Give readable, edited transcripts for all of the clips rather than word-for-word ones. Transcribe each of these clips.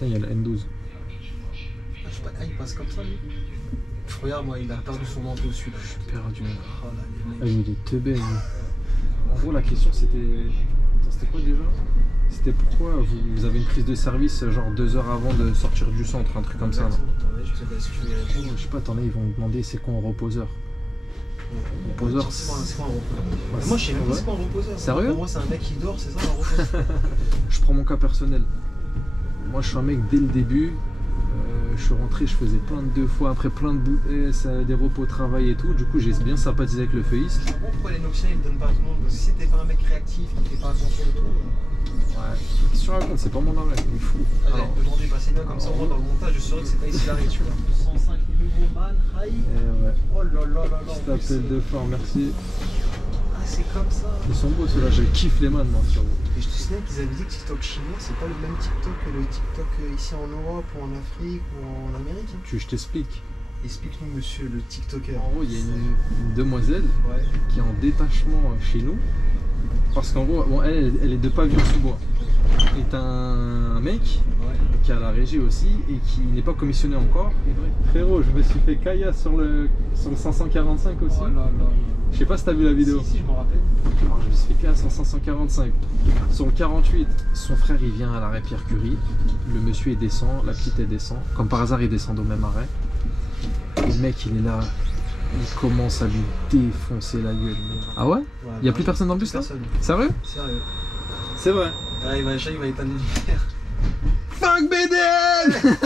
Putain, il y a le N12. Ah, je sais pas, il passe comme ça lui. Regarde, moi, il a perdu son manteau dessus. Je suis perdu. Oh là, les Ah, mecs. il est teubé. En gros, la question c'était. Attends, c'était quoi déjà? C'était pourquoi vous avez une prise de service genre 2 heures avant de sortir du centre, un truc comme ça. Là. Attendez, je te laisse que je vais répondre. Je sais pas, attendez, ils vont me demander c'est quoi un reposeur. Reposeur, C'est quoi un reposeur? Ouais, Moi, je sais même pas ouais. c'est quoi un reposeur. Sérieux? Pour moi, c'est un mec qui dort, c'est ça un reposeur? Je prends mon cas personnel. Moi, je suis un mec dès le début. Je suis rentré, je faisais plein de 2 fois après plein de des repos au travail et tout. Du coup, j'ai bien sympathisé avec le feïs. Je comprends pourquoi les Noxiens ils donnent pas à tout le monde. Parce que si t'es pas un mec réactif, qui fait pas attention et tout. Ouais. Qu'est-ce que tu racontes? C'est pas mon arrêt, il est fou. Allez, aujourd'hui, passez bien comme ça, moi dans le montage, je saurais que c'est pas ici l'arrêt, tu vois. 105 nouveaux man, high. Ouais. Oh là là là là. Petit appel de fort, merci. Ah, c'est comme ça. Ils sont beaux ceux-là, je kiffe les man moi sur vous. Et je te signale qu'ils avaient dit que TikTok chinois, c'est pas le même TikTok que le TikTok ici en Europe ou en Afrique ou en Amérique. Hein. Je t'explique. Explique-nous, monsieur le TikToker. En gros, il y a une demoiselle Ouais. qui est en détachement chez nous. Parce qu'en gros, bon, elle est de Pavillon-sous-Bois. Est un mec Ouais. qui a la régie aussi et qui n'est pas commissionné encore. Et bref, frérot, je me suis fait caillasse sur le 545 aussi. Oh là là. Je sais pas si t'as vu la vidéo. Si, je me rappelle. Alors, je me suis fait caillasse sur 545. Sur le 48, son frère il vient à l'arrêt Pierre Curie. Le monsieur il descend, la petite elle descend. Comme par hasard, ils descendent au même arrêt. Et le mec il est là. Il commence à lui défoncer la gueule. Ah ouais? Il y a plus personne dans le bus là? Personne. Sérieux? Sérieux. C'est vrai. Ah, il va éteindre les lumières. Fuck BDL.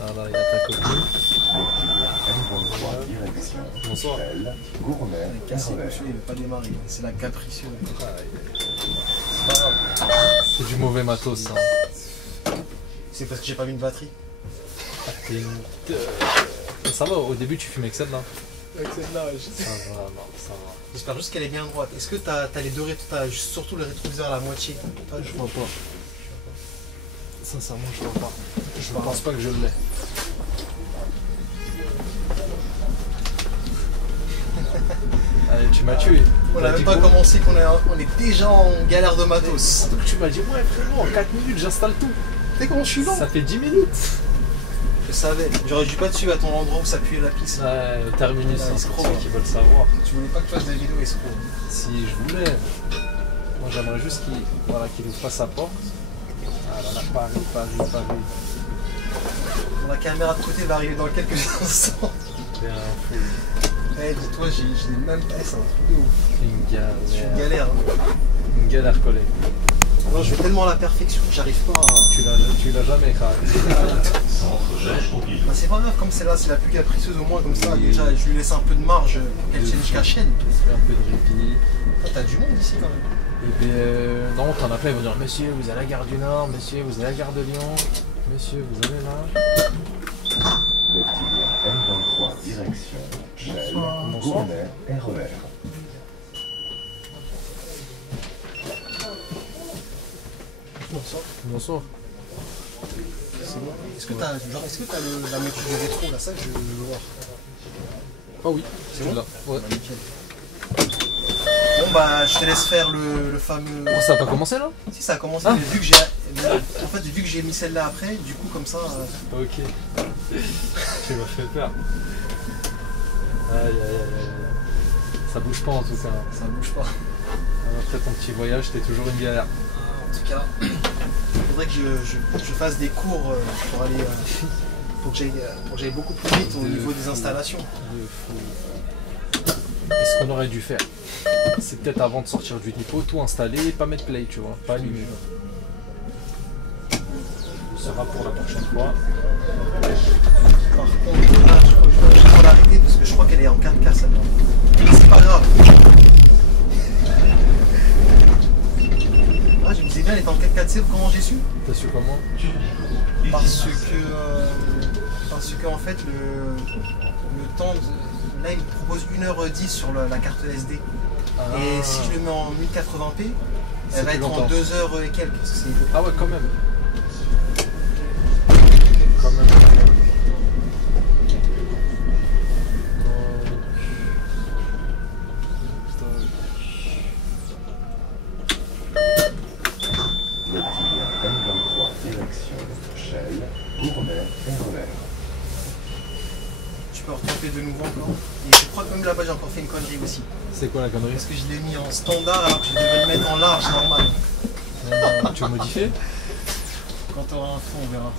Ah là, il y a ta copine. M23 direction Bonsoir. Michel, Gourmet, Cassé, RER. monsieur, il veut pas démarrer. C'est la capricieuse. C'est du mauvais matos ça. C'est parce que j'ai pas mis une batterie. Ça va, au début tu fumais avec celle-là. Avec celle-là, Ça va, non, ça va. j'espère juste qu'elle est bien droite. Est-ce que t'as les deux t'as surtout le rétroviseur à la moitié? Je vois pas. Sincèrement, je vois pas. Je pense pas que je l'ai. Allez, tu m'as tué. On a même pas commencé qu'on on est déjà en galère de matos. Donc tu m'as dit, ouais frérot, en 4 minutes j'installe tout. Tu sais comment je suis lent? Ça fait 10 minutes. Je savais. J'aurais dû pas te suivre à ton endroit où s'appuyait la piste. Ouais, terminus, Ouais, c'est escroc. ceux qui veulent savoir. Tu voulais pas que je fasse des vidéos escrocs. Si je voulais. Moi j'aimerais juste qu'il ouvre pas sa porte. Ah là là, Paris. La caméra de côté va arriver dans quelques instants. T'es un fou. Eh, dis-toi, j'ai même pas. C'est un truc de ouf. Une Je suis une galère. galère. Hein. Une galère collée. Non, je vais tellement à la perfection que j'arrive pas à. Tu l'as jamais craqué. Bah, c'est pas grave, comme celle-là, c'est la plus capricieuse au moins, comme ça, déjà, je lui laisse un peu de marge pour qu'elle tienne jusqu'à la chaîne. Un peu de répit. Ah, t'as du monde ici quand même. Et bien, non, t'en as plein, ils vont dire monsieur, vous allez à la gare du Nord, monsieur, vous allez à la gare de Lyon, monsieur, vous allez là. Le M23 direction Michel, Gourmet, RER. Bonsoir. Bonsoir. C'est bon. Est-ce que t'as la moitié de rétro là, ça que je veux voir. Ah oui, C'est bon là. Ouais. Bah, nickel. Bon bah je te laisse faire le fameux. Oh, ça a pas commencé là? Si ça a commencé, Ah. mais vu que j'ai. En fait vu que j'ai mis celle-là après, du coup comme ça. Ok. Tu m'as fait peur. Aïe. Ça bouge pas en tout cas. Ça bouge pas. Après ton petit voyage, c'était toujours une galère. En tout cas, il faudrait que je fasse des cours pour aller. Pour que j'aille beaucoup plus vite au De niveau des fou. installations. De fou. Et ce qu'on aurait dû faire, c'est peut-être avant de sortir du dépôt, tout installer et pas mettre play, tu vois, pas allumer. Ce sera pour la prochaine fois. Par contre, là, je crois l'arrêter parce que je crois qu'elle est en 4K celle-là. C'est pas grave. Ah, je me disais bien, elle est en 4K, tu sais comment j'ai su? T'as su comment? Parce que en fait le temps là il me propose 1h10 sur la carte SD. Et si je le mets en 1080p, C'est elle va plus être en longtemps. 2 heures et quelques. Parce que c'est Ah ouais, quand même. Je crois que même là-bas j'ai encore fait une connerie aussi. C'est quoi la connerie? Parce que je l'ai mis en standard alors que je devais le mettre en large normal. Tu veux modifier? Quand t'auras un fond, on verra.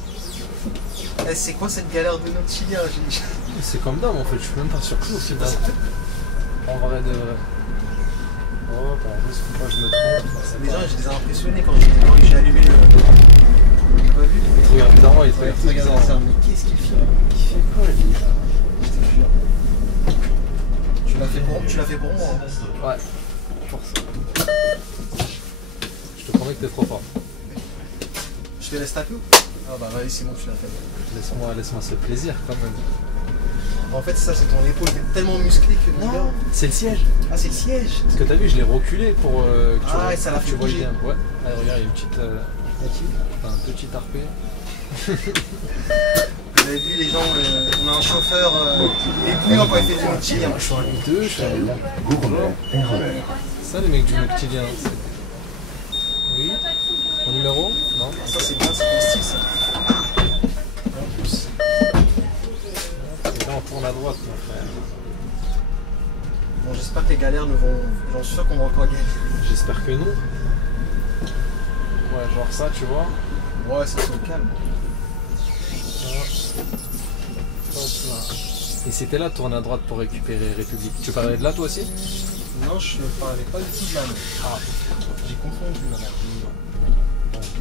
Eh, c'est quoi cette galère de notre chilien? C'est comme d'hab en fait, je suis même pas surpris au final. En vrai de vrai. Oh, par juste faut pas que je me trompe. Les gens, je les ai impressionnés quand j'ai allumé le. T'as pas vu? Il te regarde bizarrement, il te regarde tout Regarde ça, bizarrement. mais qu'est-ce qu'il filme? Il fait quoi lui? Je te jure. Tu l'as fait pour moi. Hein. Ouais, force. Je te promets que t'es trop fort. Je te laisse taper ou? Ah bah vas-y, c'est bon, tu l'as fait. Laisse-moi ce plaisir quand même. En fait, ça, c'est ton épaule qui est tellement musclée que. Non, c'est le siège. Ah, c'est le siège. Parce que t'as vu, je l'ai reculé pour que tu vois, et ça l'a fait tu vois bouger. bien. Ouais. Allez, regarde, il y a une petite, un petit arpé. Vous avez vu les gens, on a un chauffeur éblouissant quand il fait du noctilien. Je suis un 2, je suis un Shell, Gourmet, RER. Ça les mecs du noctilien. Oui. Mon numéro? Non. Ça, c'est bien, c'est ton style, ça. En plus. Et là on tourne à droite mon frère. Bon, j'espère que les galères ne vont. J'en suis sûr qu'on va encore gagner. J'espère que non. Ouais, genre ça, tu vois. Ouais, ça se calme. Hop là. Et c'était là, tourner à droite pour récupérer République. Tu parlais de là toi aussi? Non, je parlais pas du tout de là. Ah. J'ai confondu là.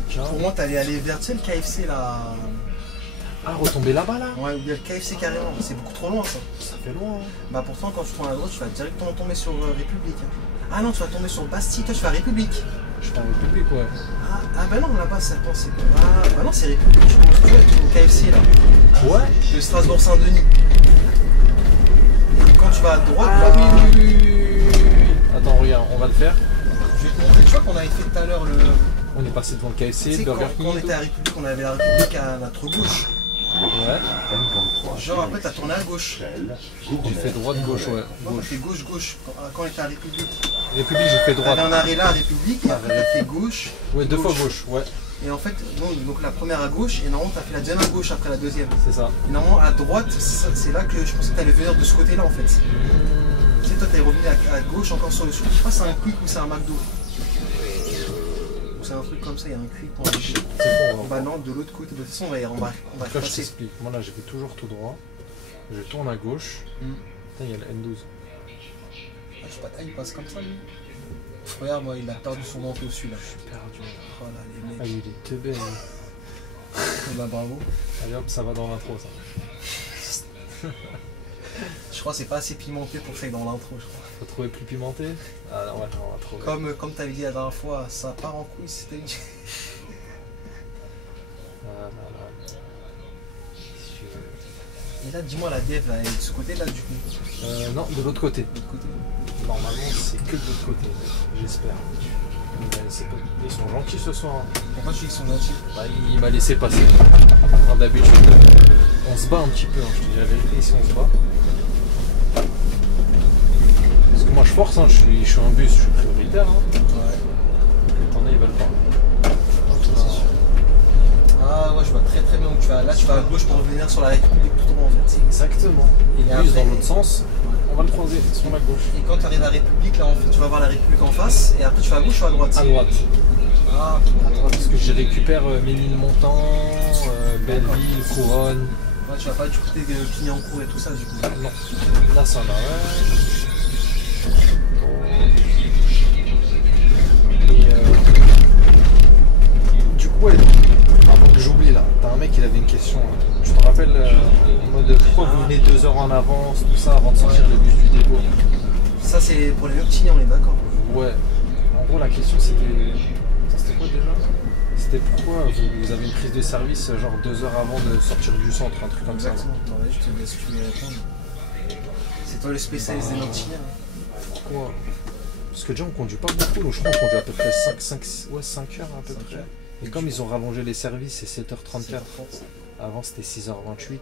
Tiens. Pour moi, t'allais aller vers, tu sais, le KFC là. Ah, retomber là-bas là? Ouais, ou bien le KFC carrément. C'est beaucoup trop loin ça. Ça fait loin. Hein. Bah, pourtant, quand tu tournes à droite, tu vas directement tomber sur République. Hein. Ah non, tu vas tomber sur Bastille. Toi, tu vas à République. Je suis en République, ouais. Ah bah non, là-bas, ça pense c'est quoi? Ah bah non, c'est République. Je commence toujours avec au KFC là. Ouais? De Strasbourg-Saint-Denis. Et quand tu vas à droite, Ah là, oui. Attends, regarde, on va le faire. je vais te montrer. Tu vois qu'on avait fait tout à l'heure le. On est passé devant le Tu KFC, sais, Burger quand King. on était à République, on avait la République à notre gauche. Ouais. M23. Genre après, t'as tourné à gauche. Shell, J'ai Gourmet, fait droite-gauche, ouais. Non, t'as Gauche. fait gauche-gauche quand on était à République. République, j'ai fait droite. T'avais un arrêt là à République et après Arrêt. t'as fait gauche. Ouais, deux fois gauche, ouais. Et en fait, donc la première à gauche et normalement t'as fait la deuxième à gauche après la deuxième. C'est ça. Et normalement à droite, c'est là que je pensais que t'allais venir de ce côté-là en fait. Tu sais, toi t'es revenu à gauche encore sur le sud. Je sais pas si c'est un Quick ou c'est un McDo. Ou c'est un truc comme ça, il y a un Quick pour un C'est bon, Bah non, de l'autre côté. De toute façon, on va y Après, je passer. t'explique. Moi là, j'ai fait toujours tout droit. Je tourne à gauche. Putain, il y a le N12. Ah, je sais pas, il passe comme ça lui. Regarde, moi, il a perdu son manteau au-dessus là. Je suis perdu. Oh là, les Ah, mecs. il est teubé. Hein. Bah bravo. Allez hop, ça va dans l'intro ça. Je crois que c'est pas assez pimenté pour que ça aille dans l'intro, je crois. Faut trouver plus pimenté? Ah ouais, on va trouver. Comme t'avais dit la dernière fois, ça part en couille, c'était une. Ah, là, là. Et là, dis-moi, la dev, là, elle est de ce côté-là, du coup. Non, de l'autre côté. De l'autre côté. Normalement, c'est que de l'autre côté. J'espère. Mais c'est pas- Ils sont gentils ce soir. Hein. Pourquoi tu dis qu'ils sont gentils? Bah, il m'a laissé passer. Enfin, d'habitude, on se bat un petit peu. Hein. Je te dis la vérité, ici on se bat. Parce que moi je force, hein. je suis un bus, je suis prioritaire. Hein. Ouais. Les tournées ils veulent pas. Ah ouais, je vois très très bien où tu vas. Là, tu vas à gauche pour revenir sur la République tout droit en fait. Exactement. Et le Et bus après- dans l'autre sens, on va le croiser sur la gauche. Et quand tu arrives à la République, là, en fait, tu vas voir la République en face. Et après, tu vas à gauche ou à droite? À droite. Ah, à droite. Parce que j'y récupère Ménilmontant, Belleville, Couronne. Ouais, tu vas pas du côté de Clignancourt et tout ça, du coup. Non. Là ça va, ouais. Et du coup, ouais, avant que j'oublie là, t'as un mec il avait une question. Là. Tu te rappelles en mode pourquoi vous venez 2 heures en avance, tout ça, avant de sortir le bus du dépôt? Ça, c'est pour les petits, on est d'accord. Ouais. En gros, la question c'était. C'était quoi déjà? C'était pourquoi vous avez une prise de service genre 2 heures avant de sortir du centre, un truc comme ça. Exactement. Ouais, je te laisse tu lui répondre. C'est toi le spécialiste des noctilles. Pourquoi? Parce que déjà on conduit pas beaucoup, je crois qu'on conduit à peu près 5 heures à peu 5 près. heures. Et comme ils ont rallongé les services, c'est 7h34. 7h30. Avant c'était 6h28.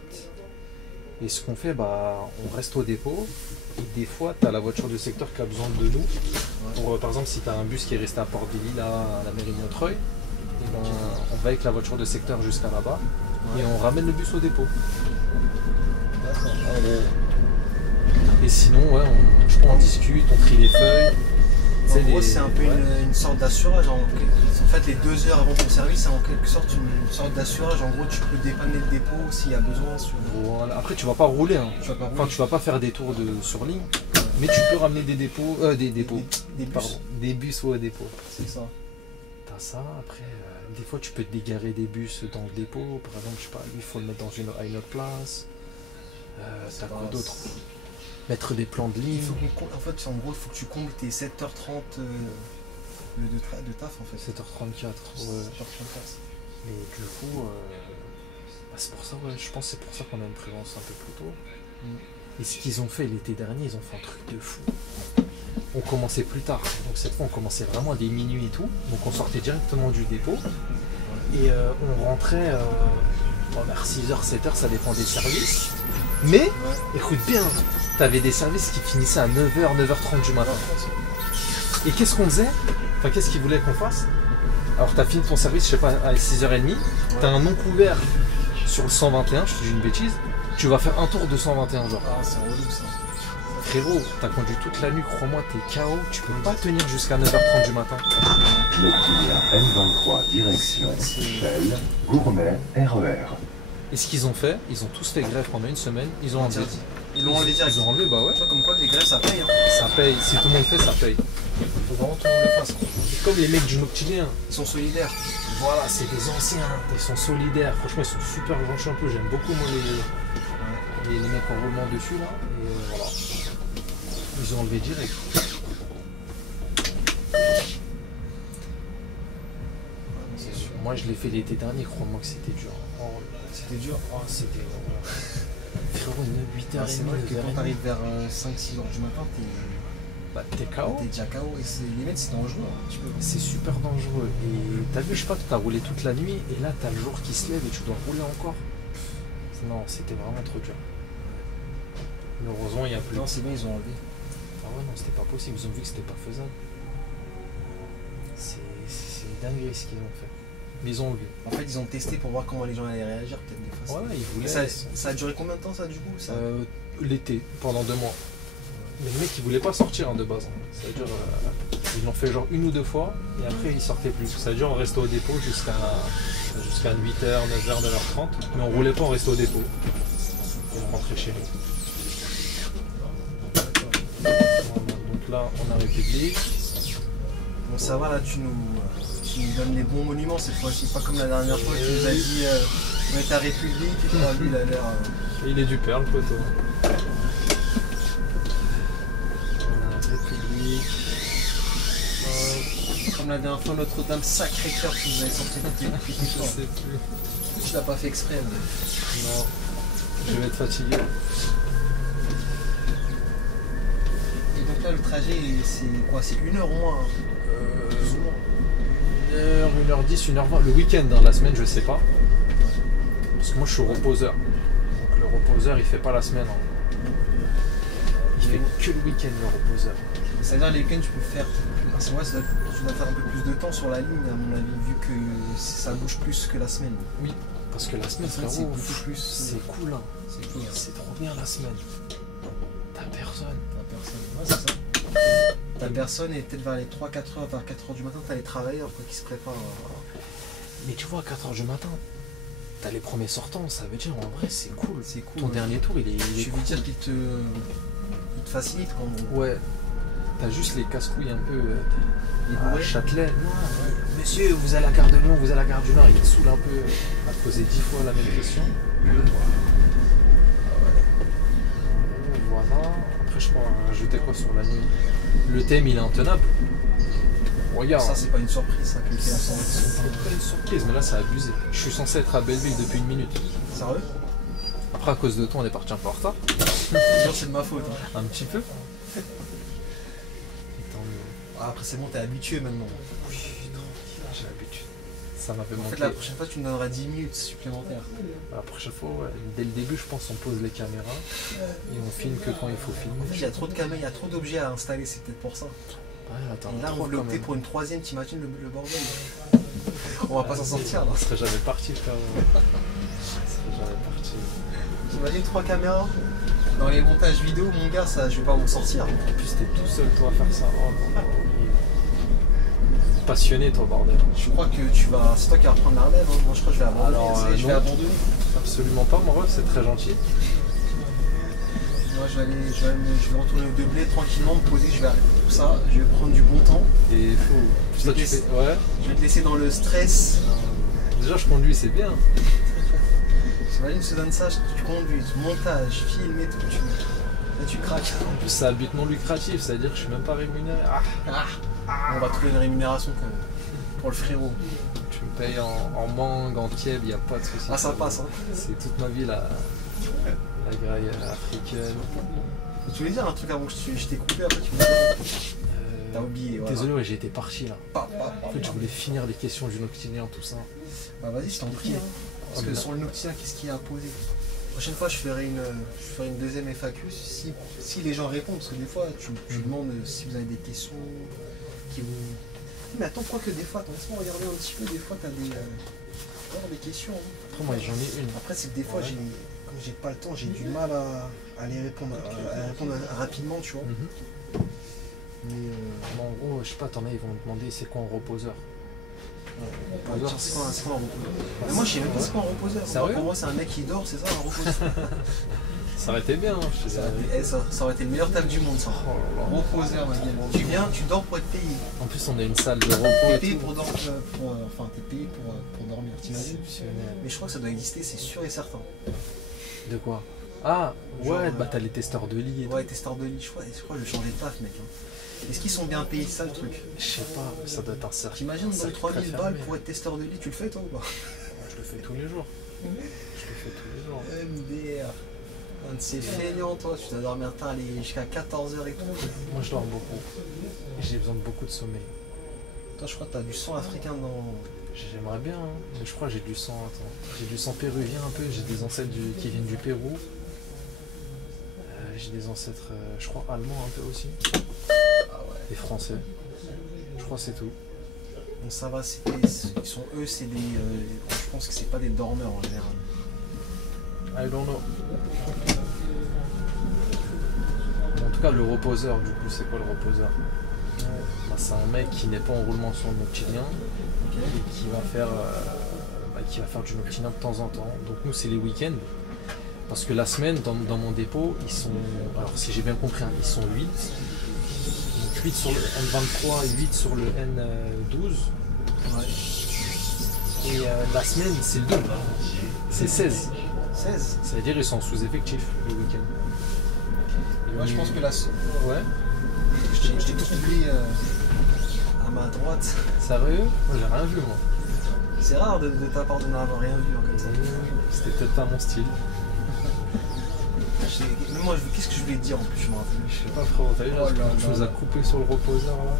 Et ce qu'on fait, bah on reste au dépôt. Et des fois, tu as la voiture du secteur qui a besoin de nous. Pour, par exemple, si tu as un bus qui est resté à Port-Billy, là, à la mairie de Montreuil, et ben, on va avec la voiture de secteur jusqu'à là-bas et on ramène le bus au dépôt. D'accord. En gros. Et sinon, ouais, on discute, on trie les feuilles. En gros, c'est un peu une sorte d'assurage. En fait, les 2 heures avant ton service, c'est en quelque sorte une sorte d'assurage. En gros, tu peux dépanner le dépôt s'il y a besoin. Voilà. Après, tu vas pas rouler. Hein. Enfin, tu vas pas faire des tours sur ligne. Mais tu peux ramener des dépôts. Des bus. Pardon. Des bus au dépôt. C'est ça. T'as ça. Après, des fois, tu peux te dégarer des bus dans le dépôt. Par exemple, je sais pas, lui, il faut le mettre à une autre place. T'as quoi d'autre? Mettre des plans de ligne. En fait, en gros, il faut que tu combles tes 7h30 de taf en fait. 7h34. Ouais. 7h34. Mais du coup, c'est pour ça, ouais, je pense que c'est pour ça qu'on a une présence un peu plus tôt. Et ce qu'ils ont fait l'été dernier, ils ont fait un truc de fou. On commençait plus tard. Donc cette fois, on commençait vraiment à des minuit et tout. Donc on sortait directement du dépôt. Et on rentrait vers 6h, 7h, ça dépend des services. Mais, écoute bien, t'avais des services qui finissaient à 9h, 9h30 du matin. Et qu'est-ce qu'on faisait? Enfin, qu'est-ce qu'ils voulaient qu'on fasse? Alors, t'as fini ton service, je sais pas, à 6h30. T'as un non couvert sur le 121, je te dis une bêtise. Tu vas faire un tour de 121 genre. Ah, c'est relou ça. Frérot, t'as conduit toute la nuit, crois-moi, t'es KO. Tu peux pas tenir jusqu'à 9h30 du matin. Le client M23 direction Shell, Gourmet, RER. Et ce qu'ils ont fait, ils ont tous fait grève pendant une semaine, ils ont enlevé. Ils l'ont enlevé direct. Ils ont enlevé, bah ouais. Tu vois, comme quoi les grèves ça paye. Hein. Ça paye, si tout le monde fait, ça paye. Faut vraiment tout le monde le fasse. C'est comme les mecs du Noctilien. Ils sont solidaires. Voilà, c'est des anciens, ils sont solidaires. Franchement, ils sont super gentils un peu. J'aime beaucoup moi les mecs en roulement dessus là. Et voilà. Ils ont enlevé direct. Moi je l'ai fait l'été dernier, crois-moi que c'était dur. Oh, c'était dur. Oh, c'était. Frérot, 8h30. C'est vrai que quand t'arrives vers 5-6h du matin, t'es KO. T'es déjà KO et limite c'est dangereux. C'est super dangereux. Et t'as vu, je sais pas, t'as roulé toute la nuit et là t'as le jour qui se lève et tu dois rouler encore. Non, c'était vraiment trop dur. Mais heureusement, il n'y a plus. Non, c'est bon, ils ont enlevé. Ah ouais, non, c'était pas possible. Ils ont vu que c'était pas faisable. C'est une dinguerie ce qu'ils ont fait. Mais ils ont enlevé. En fait, ils ont testé pour voir comment les gens allaient réagir, peut-être des fois. Ouais, ils voulaient. Ça a duré combien de temps, ça, du coup ça... L'été, pendant 2 mois. Mais le mec, il voulait pas sortir hein, de base. Ça veut dire, ils l'ont fait genre 1 ou 2 fois, et après, ils sortaient plus. Ça veut dire, on restait au dépôt jusqu'à 8h, 9h, 9h30. Mais on roulait pas, on restait au dépôt. Et on rentrait chez nous. Donc là, on a République. Bon, ça va, là, tu nous donnes les bons monuments cette fois-ci. Pas comme la dernière fois, tu nous as dit on est à République, et lui, il a l'air. Il est du père, le poteau. On a République. Comme la dernière fois, Notre-Dame Sacré-Cœur, tu nous avais sorti depuis Je sais plus. Je l'ai pas fait exprès. Mais... Non, je vais être fatigué. Et donc là, le trajet, c'est quoi? C'est 1 heure au moins. 1h10, 1h20. Le week-end, dans la semaine, je sais pas. Parce que moi, je suis au reposeur. Donc le reposeur, il fait pas la semaine. Hein. Il fait que le week-end, le reposeur. C'est-à-dire, les week-ends, tu peux faire. C'est vrai, tu dois faire un peu plus de temps sur la ligne, à mon avis, vu que ça bouge plus que la semaine. Oui, parce que la semaine, c'est beaucoup plus. C'est cool, hein. C'est cool. C'est trop bien la semaine. T'as personne. Ouais, c'est ça. T'as personne et peut-être vers les 3-4 heures, vers 4 heures du matin, t'as les travailleurs quoi, qui se préparent. Mais tu vois, à 4 heures du matin, t'as les premiers sortants, ça veut dire en vrai c'est cool. C'est cool. Ton dernier tour, il est je veux dire qu'il te facilite quand même. Ouais. T'as juste les casse-couilles un peu à Châtelet. Non, monsieur, vous allez à la gare de Lyon, vous allez à la gare du Nord, il te saoule un peu à te poser 10 fois la même question. Voilà. Après, je crois rajouter quoi sur la nuit. Le thème, il est intenable. Regarde. Ça, c'est pas une surprise, ça, que c'est pas une surprise, mais là, c'est abusé. Je suis censé être à Belleville depuis 1 minute. Sérieux? Après, à cause de toi, on est parti un peu en retard. C'est de ma faute. Hein. Un petit peu. Après, c'est bon, t'es habitué maintenant. Oui, j'ai l'habitude. Ça m'avait manqué. En fait, la prochaine fois, tu nous donneras 10 minutes supplémentaires. La prochaine fois, ouais. Dès le début, je pense qu'on pose les caméras et on filme que quand il faut filmer. En fait, il y a trop de caméras, il y a trop d'objets à installer, c'est peut-être pour ça. Ouais, attends, et là, on veut opter pour une 3ème, t'imagines le bordel. On va pas s'en sortir là. On serait jamais parti, frère. On serait jamais parti. T'imagines 3 caméras? Dans les montages vidéo, mon gars, ça, je vais pas m'en sortir. En plus, t'es tout seul, toi, à faire ça. Oh, non, non. Passionné, toi, bordel. Je crois que tu vas. C'est toi qui vas reprendre la relève. Hein. Moi, je crois que je vais abandonner. Alors, je vais non. abandonner. Absolument pas, mon ref, c'est très gentil. Moi, je vais retourner au Deblé tranquillement, me poser. Je vais arrêter tout ça. Je vais prendre du bon temps. Et faut. Ça, tu fais. Ouais. Je vais te laisser dans le stress. Déjà, je conduis, c'est bien. T'imagines, je te donne ça, tu conduis, montage, film et tout. Là, tu craques. En plus, ça a un but non lucratif, c'est-à-dire que je suis même pas rémunéré. On va trouver une rémunération quand même. Pour le frérot. Tu me payes en mangue, en tiède, il n'y a pas de souci. Ah, ça passe, hein. C'est toute ma vie la graille africaine. Tu voulais dire un truc avant que je t'ai coupé, après tu me dis. T'as oublié, voilà. Désolé, ouais, j'ai été parti là. En En fait, je voulais finir les questions du noctilien, tout ça. Bah vas-y, je t'en prie. Parce que sur le noctilien, qu'est-ce qu'il y a à poser? La prochaine fois, je ferai une deuxième FAQ si les gens répondent. Parce que des fois, tu demandes si vous avez des questions qui vous. Mais attends, quoi que des fois, laisse-moi regarder un petit peu. Des fois, t'as des questions. Hein. Après, moi, j'en ai une. Après, c'est que des fois, comme j'ai pas le temps, j'ai du mal à les répondre, à répondre rapidement, tu vois. Mais En gros, je sais pas, t'en as, ils vont me demander c'est quoi un reposeur. tiens, c'est quoi un reposeur? Mais moi, je sais même pas c'est quoi un reposeur. Sérieux? Pour moi, c'est un mec qui dort, c'est ça, un reposeur. Ça aurait été bien, je te dirais. Ça aurait été le meilleur taf du monde, ça. Oh là là. Reposeur, ma gueule. Tu viens, tu dors pour être payé. En plus, on a une salle de repos. T'es et payé tout. pour dormir, enfin, t'es payé pour dormir, t'imagines? Exceptionnel. Mais je crois que ça doit exister, c'est sûr et certain. De quoi? Ah, Genre, ouais, bah t'as les testeurs de lit et Ouais, testeur de lit, je crois que je vais changer de taf, mec. Hein. Est-ce qu'ils sont bien payés, ça le truc? Je sais pas, ça doit être un cercle. T'imagines, dans cercle 3000 très balles fermé. pour être testeur de lit, tu le fais toi ou pas? Je le fais tous les jours. Je le fais tous les jours. MDR. Un de ces feignants, toi, tu dois dormir tard, aller jusqu'à 14h et tout. Moi, je dors beaucoup. Et j'ai besoin de beaucoup de sommeil. Toi, je crois que t'as du sang africain dans. J'aimerais bien, hein. Mais je crois que j'ai du sang, attends. J'ai du sang péruvien un peu, j'ai des ancêtres qui viennent du Pérou. J'ai des ancêtres, je crois, allemands un peu aussi. Ah ouais. Et français. Je crois que c'est tout. Bon, ça va, ils sont eux, c'est des. Je pense que c'est pas des dormeurs en général. I don't know. En tout cas, le reposeur, du coup, c'est quoi le reposeur? Bah, c'est un mec qui n'est pas en roulement sur le noctilien et qui va faire du noctilien de temps en temps. Donc nous, c'est les week-ends. Parce que la semaine, dans mon dépôt, ils sont, alors si j'ai bien compris, hein, ils sont 8. Donc 8 sur le N23 et 8 sur le N12. Ouais. Et la semaine, c'est le double. C'est 16. 16. C'est-à-dire ils sont sous-effectif le week-end. Moi, je pense que là. Ouais. Je t'ai tout oublié à ma droite. Sérieux? Moi j'ai rien vu moi. C'est rare de ta part de n'avoir rien vu hein, comme ça. C'était peut-être pas mon style. Mais moi, qu'est-ce que je voulais te dire en plus, je me rappelle. Je sais pas frérot, t'as vu là, Oh là tu là nous as là. coupé sur le reposeur là.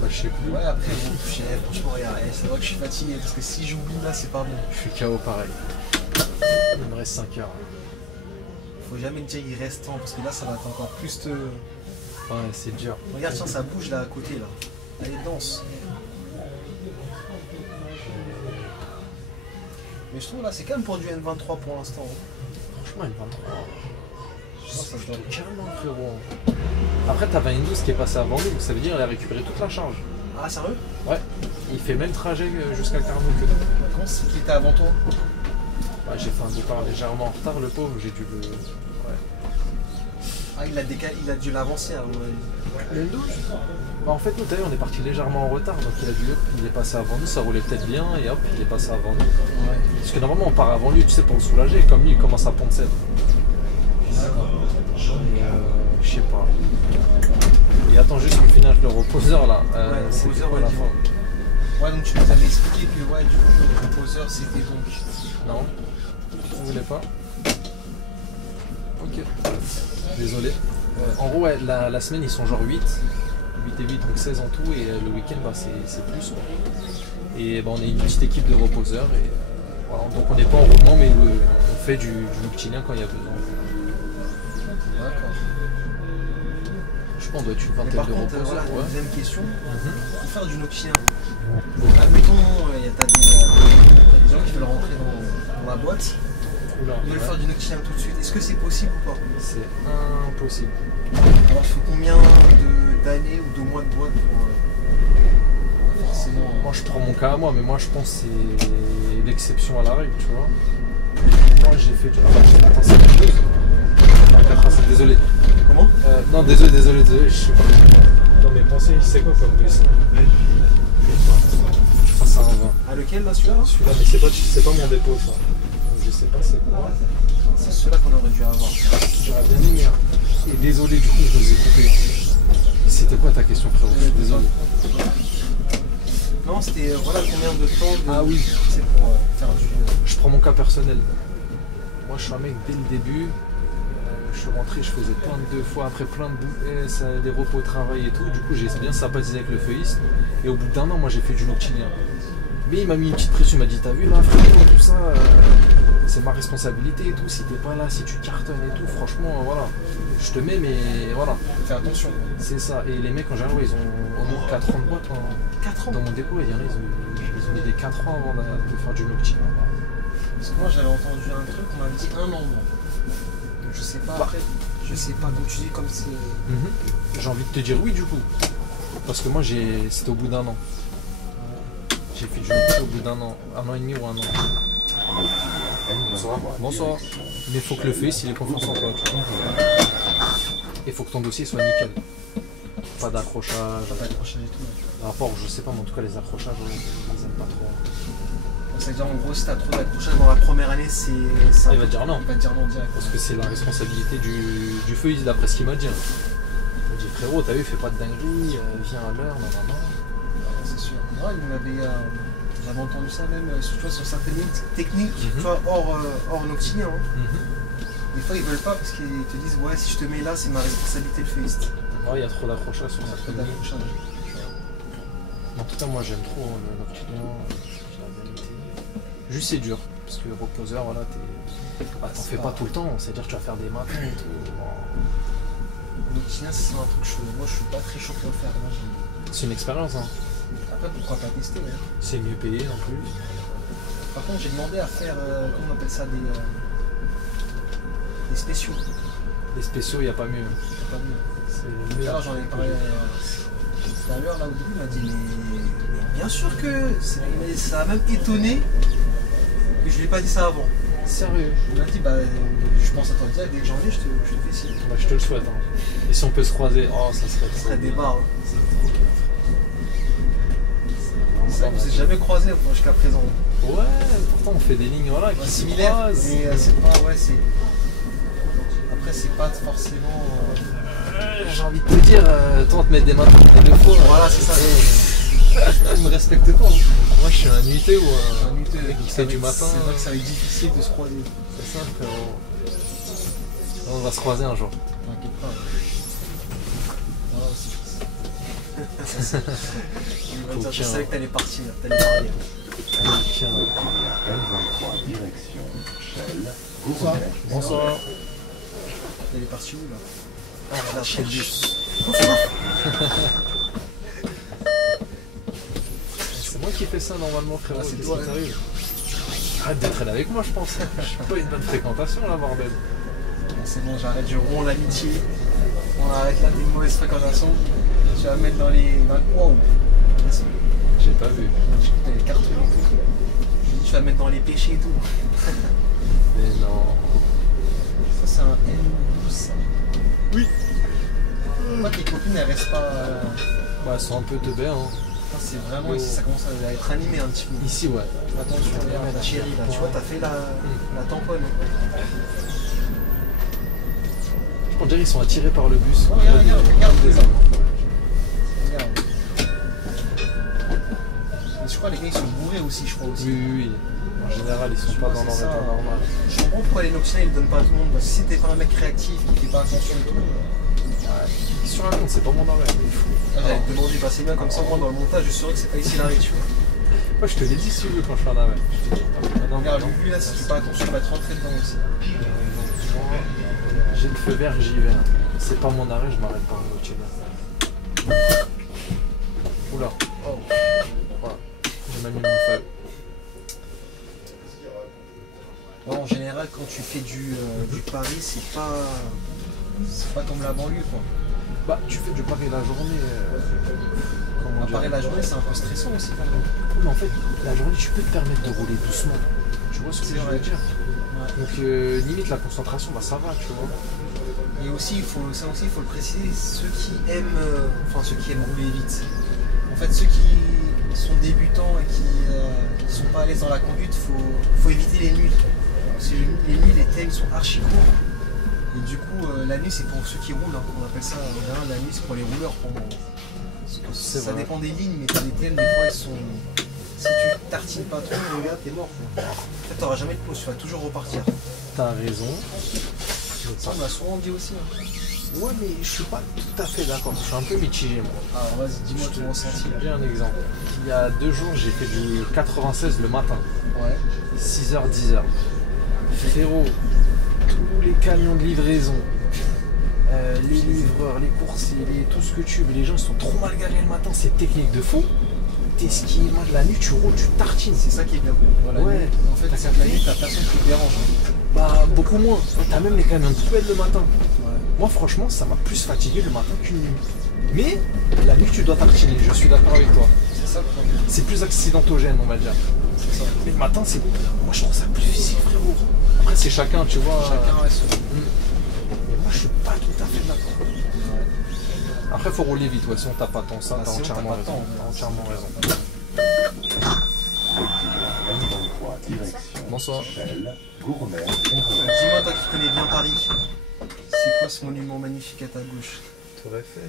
Bah je sais plus. Ouais, après, bon, franchement, regarde, c'est vrai que je suis fatigué parce que si j'oublie là, c'est pas bon. Je suis KO pareil. Il me reste 5 heures. Faut jamais te dire il reste temps parce que là, ça va encore plus te. Ouais, c'est dur. Regarde, tiens, ça bouge là à côté là. Elle est dense. Mais je trouve là, c'est quand même pour du N23 pour l'instant. Hein. Franchement, il 23. Je pense que ça Je doit. te calme frérot. Après t'avais une 12 qui est passée avant nous, ça veut dire qu'elle a récupéré toute la charge. Ah, sérieux? Ouais. Il fait le même trajet jusqu'à Carnot que nous. Comment c'est qu'il était avant toi? Ouais, j'ai fait un départ légèrement en retard, le pauvre, j'ai dû le. Ouais. Ah, il a dû l'avancer à mon avis. Le 12 bah en fait nous t'as vu on est parti légèrement en retard donc il est passé avant nous, ça roulait peut-être bien et hop il est passé avant nous. Ouais. Parce que normalement on part avant lui tu sais pour le soulager comme lui il commence à pondre 7. D'accord. Et je sais pas. Et attends juste le final le reposeur là. Ouais, le c'était reposeur, quoi ouais, la dis-moi. fin? Ouais, donc tu nous avais expliqué que ouais, du coup, le reposeur c'était donc. Non. Vous voulez pas? Ok. Désolé. En gros ouais, la semaine ils sont genre 8 et 8 donc 16 en tout et le week-end bah, c'est plus quoi. Et bah, on est une petite équipe de reposeurs et voilà, donc on n'est pas en roulement mais on fait du noctilien quand il y a besoin. D'accord. Je pense qu'on doit être une Mais vingtaine par de contre, reposeurs. voilà, Ouais. deuxième question. Mhm. Pour faire du noctilien, admettons, t'as des gens qui veulent rentrer dans la boîte. Oula, de le ouais. faire du noctilien tout de suite. Est-ce que c'est possible ou pas? C'est impossible. Alors il faut combien d'années ou de mois de boîte pour forcément. Moi je prends mon cas à moi, mais moi je pense que c'est l'exception à la règle, tu vois. Moi j'ai fait du. Attends, c'est quelque chose. Désolé. Comment? Non, désolé, je sais pas. Dans mes pensées, c'est quoi comme bus? Ça, un 20. Ah lequel là celui-là? Celui-là, mais c'est pas mon dépôt ça. Je sais pas c'est quoi. C'est celui-là qu'on aurait dû avoir. J'aurais bien aimé. Hein. Et désolé, du coup, je nous ai coupé. C'était quoi ta question, frérot? Je suis désolé. Non, c'était voilà combien de temps de. Ah oui. C'est pour faire du. Je prends mon cas personnel. Moi, je suis un mec dès le début. Je suis rentré, je faisais plein de fois après plein de des repos au travail et tout. Du coup, j'ai bien sympathisé avec le feuilliste. Et au bout d'un an, moi, j'ai fait du noctilien. Mais il m'a mis une petite pression. Il m'a dit, t'as vu là, frérot, tout ça, c'est ma responsabilité et tout. Si t'es pas là, si tu cartonnes et tout, franchement, voilà. Je te mets, mais voilà. Fais attention. C'est ça. Et les mecs, en général, ils ont au moins 4 ans de boîte. 4 ans. Dans mon dépôt, il y en a, ils ont mis des 4 ans avant de faire du noctilien. Parce que moi, j'avais entendu un truc, on m'avait dit 1 an. Moi. Donc, je sais pas, après, je sais pas, comme tu dis, comme c'est. J'ai envie de te dire oui, du coup. Parce que moi, c'était au bout d'un an. J'ai fait du noctilien au bout d'un an. 1 an et demi ou 1 an. Bonsoir. Bonsoir. Mais il faut que le feuilliste, il ait confiance en toi. Il faut que ton dossier soit nickel. Pas d'accrochage. Pas d'accrochage et tout. Rapport, je sais pas, mais en tout cas, les accrochages, ils aiment pas trop. C'est-à-dire, en gros, si t'as trop d'accrochage dans la première année, c'est. Ah, il va te dire non. Il va te dire non direct. Parce que c'est la responsabilité du feuilliste, d'après ce qu'il m'a dit. Il m'a dit, frérot, t'as vu, fais pas de dinguerie, viens à l'heure, non. C'est sûr. Moi, j'avais entendu ça même tu vois, sur certaines techniques, tu vois, hors noctilien. Hein. Des fois, ils veulent pas parce qu'ils te disent, ouais, si je te mets là, c'est ma responsabilité le feuilliste. Ouais, il y a trop d'accrochage sur Trop d'accrochage. En tout cas, moi j'aime trop le noctilien. Juste c'est dur, parce que reposeur, voilà, t'en fais pas tout le temps, c'est-à-dire que tu vas faire des matins et tout. Noctilien, c'est un truc chaud. Moi, je suis pas très chaud pour le faire. Moi, c'est une expérience, hein. Après, pourquoi pas tester, ouais. C'est mieux payé en plus. Par contre, j'ai demandé à faire, comment on appelle ça, des spéciaux. Les spéciaux, il n'y a pas mieux. C'est pas mieux. C'est mieux. Alors, j'en ai parlé tout à l'heure, là, au début, il m'a dit, mais bien sûr que ça a même étonné que je lui ai pas dit ça avant. Sérieux? Il m'a dit, bah, je pense à toi direct, dès que j'en ai, je te fais signe. Bah, je te le souhaite. Hein. Et si on peut se croiser, oh, ça serait trop. Ça des barres. Hein. C'est C'est vrai qu'on s'est jamais croisés jusqu'à présent. Ouais, pourtant on fait des lignes voilà, qui se similaires, croisent. mais c'est pas, ouais, c'est. Après, c'est pas forcément. J'ai envie de te dire, toi on te met des mains toutes les deux fois. Voilà, c'est ça. Tu me respectes pas. Hein. Moi je suis un nuité ou Un nuité, c'est du matin. C'est vrai que ça va être difficile de se croiser. C'est ça, frérot. On va se croiser un jour. T'inquiète pas. Voilà, c'est je savais que t'allais partir, t'allais parler. Tiens. L23 direction Shell. Bonsoir. Bonsoir. T'allais partir où là? Ah, voilà, chez le bus. C'est moi qui fais ça normalement, frérot. Ah, c'est Qu'est-ce toi, qui t'arrive? Arrête de traîner avec moi, je pense. Je suis pas une bonne fréquentation là, bordel. Bon, c'est bon, j'arrête, je romps l'amitié. On arrête là, t'es une mauvaise fréquentation. Tu vas me mettre dans les. Wow! J'ai pas vu. T'as les cartes et tout. Tu vas me mettre dans les péchés et tout. Mais non. Ça, c'est un N12. Oui. Moi, tes copines, elles restent pas. Ouais, elles sont un peu teubées, hein. C'est vraiment ici, ça commence à être animé un petit peu. Ici, ouais. Attention, regarde, la chérie là, tu vois, t'as fait la tamponne. On dirait qu'ils sont attirés par le bus. Oh, regarde des les hommes. Regarde. Mais je crois que les gars ils sont bourrés aussi, je crois aussi. Oui. En général, ils sont pas dans leur état normal. Je comprends pourquoi les noctilins ils ne donnent pas à tout le monde. Parce que si t'es pas un mec réactif, qui fait pas attention et tout. Sur un compte, c'est pas mon horaire. J'allais te demander, bah c'est bien comme ça, moi dans le montage, je saurais que c'est pas ici l'arrêt, tu vois. Moi, je te l'ai dit si tu veux quand je suis en arrêt. Regarde, lui là, si tu fais pas attention, il va te rentrer dedans aussi. J'ai le feu vert, j'y vais. C'est pas mon arrêt, je m'arrête pas en noctilien. Oula. Oh. Voilà. J'ai même mis mon feu. Ouais, en général, quand tu fais du pari, c'est pas comme la banlieue, quoi. Bah, tu fais du pari la journée. Comment dire. Pari la journée, c'est un peu stressant aussi, quand même. Mais en fait, la journée, tu peux te permettre de rouler doucement. Tu vois ce que C'est je vrai. veux dire? Ouais. Donc, limite, la concentration, bah ça va, tu vois. Et aussi, il faut le préciser, ceux qui aiment rouler vite. En fait, ceux qui sont débutants et qui sont pas à l'aise dans la conduite, faut éviter les nuls. Parce que les nuls, les thèmes sont archi courts. Et du coup, la nuit, c'est pour ceux qui roulent. Hein. On appelle ça, en général, la nuit, c'est pour les rouleurs. Ça vrai. dépend des lignes, mais t'as des thèmes, des fois, ils sont... Si tu tartines pas trop, le gars, t'es mort. Quoi. En fait, t'auras jamais de pause, tu vas toujours repartir. T'as raison. Ça, on l'a souvent dit aussi. Hein. Ouais, mais je suis pas tout à fait d'accord. Je suis un peu mitigé, moi. Alors, vas-y, dis-moi ton ressenti. Je te dis un exemple. Il y a 2 jours, j'ai fait du 96 le matin. Ouais. 6h, 10h. Frérot, tous les camions de livraison, les livreurs, les coursiers, tout ce que tu veux, les gens ils sont trop mal garés le matin, c'est technique de fou. T'es ski, moi de la nuit, tu roules, tu tartines. C'est ça qui est bien. Voilà, Ouais. En fait, cette nuit, t'as personne qui te dérange. Hein. Bah, beaucoup moins. T'as même les camions de poubelle le matin. Ouais. Moi, franchement, ça m'a plus fatigué le matin qu'une nuit. Mais la nuit, tu dois tartiner, je suis d'accord avec toi. C'est ça le problème. C'est plus accidentogène, on va dire. C'est ça. Mais le matin, c'est. Moi, je trouve ça plus physique, frérot. Après, c'est chacun, tu vois. Chacun reste. Mais moi, je suis pas tout à fait d'accord. Ouais. Après, faut rouler vite, ouais. Si on t'a pas tant ça, Ah, t'as sinon, entièrement t'as pas raison. le temps, T'as ouais. entièrement raison. M23 direction Bonsoir. Chelles, Gournay, Dis-moi, toi qui connais bien Paris, c'est quoi ce monument magnifique à ta gauche? T'aurais fait.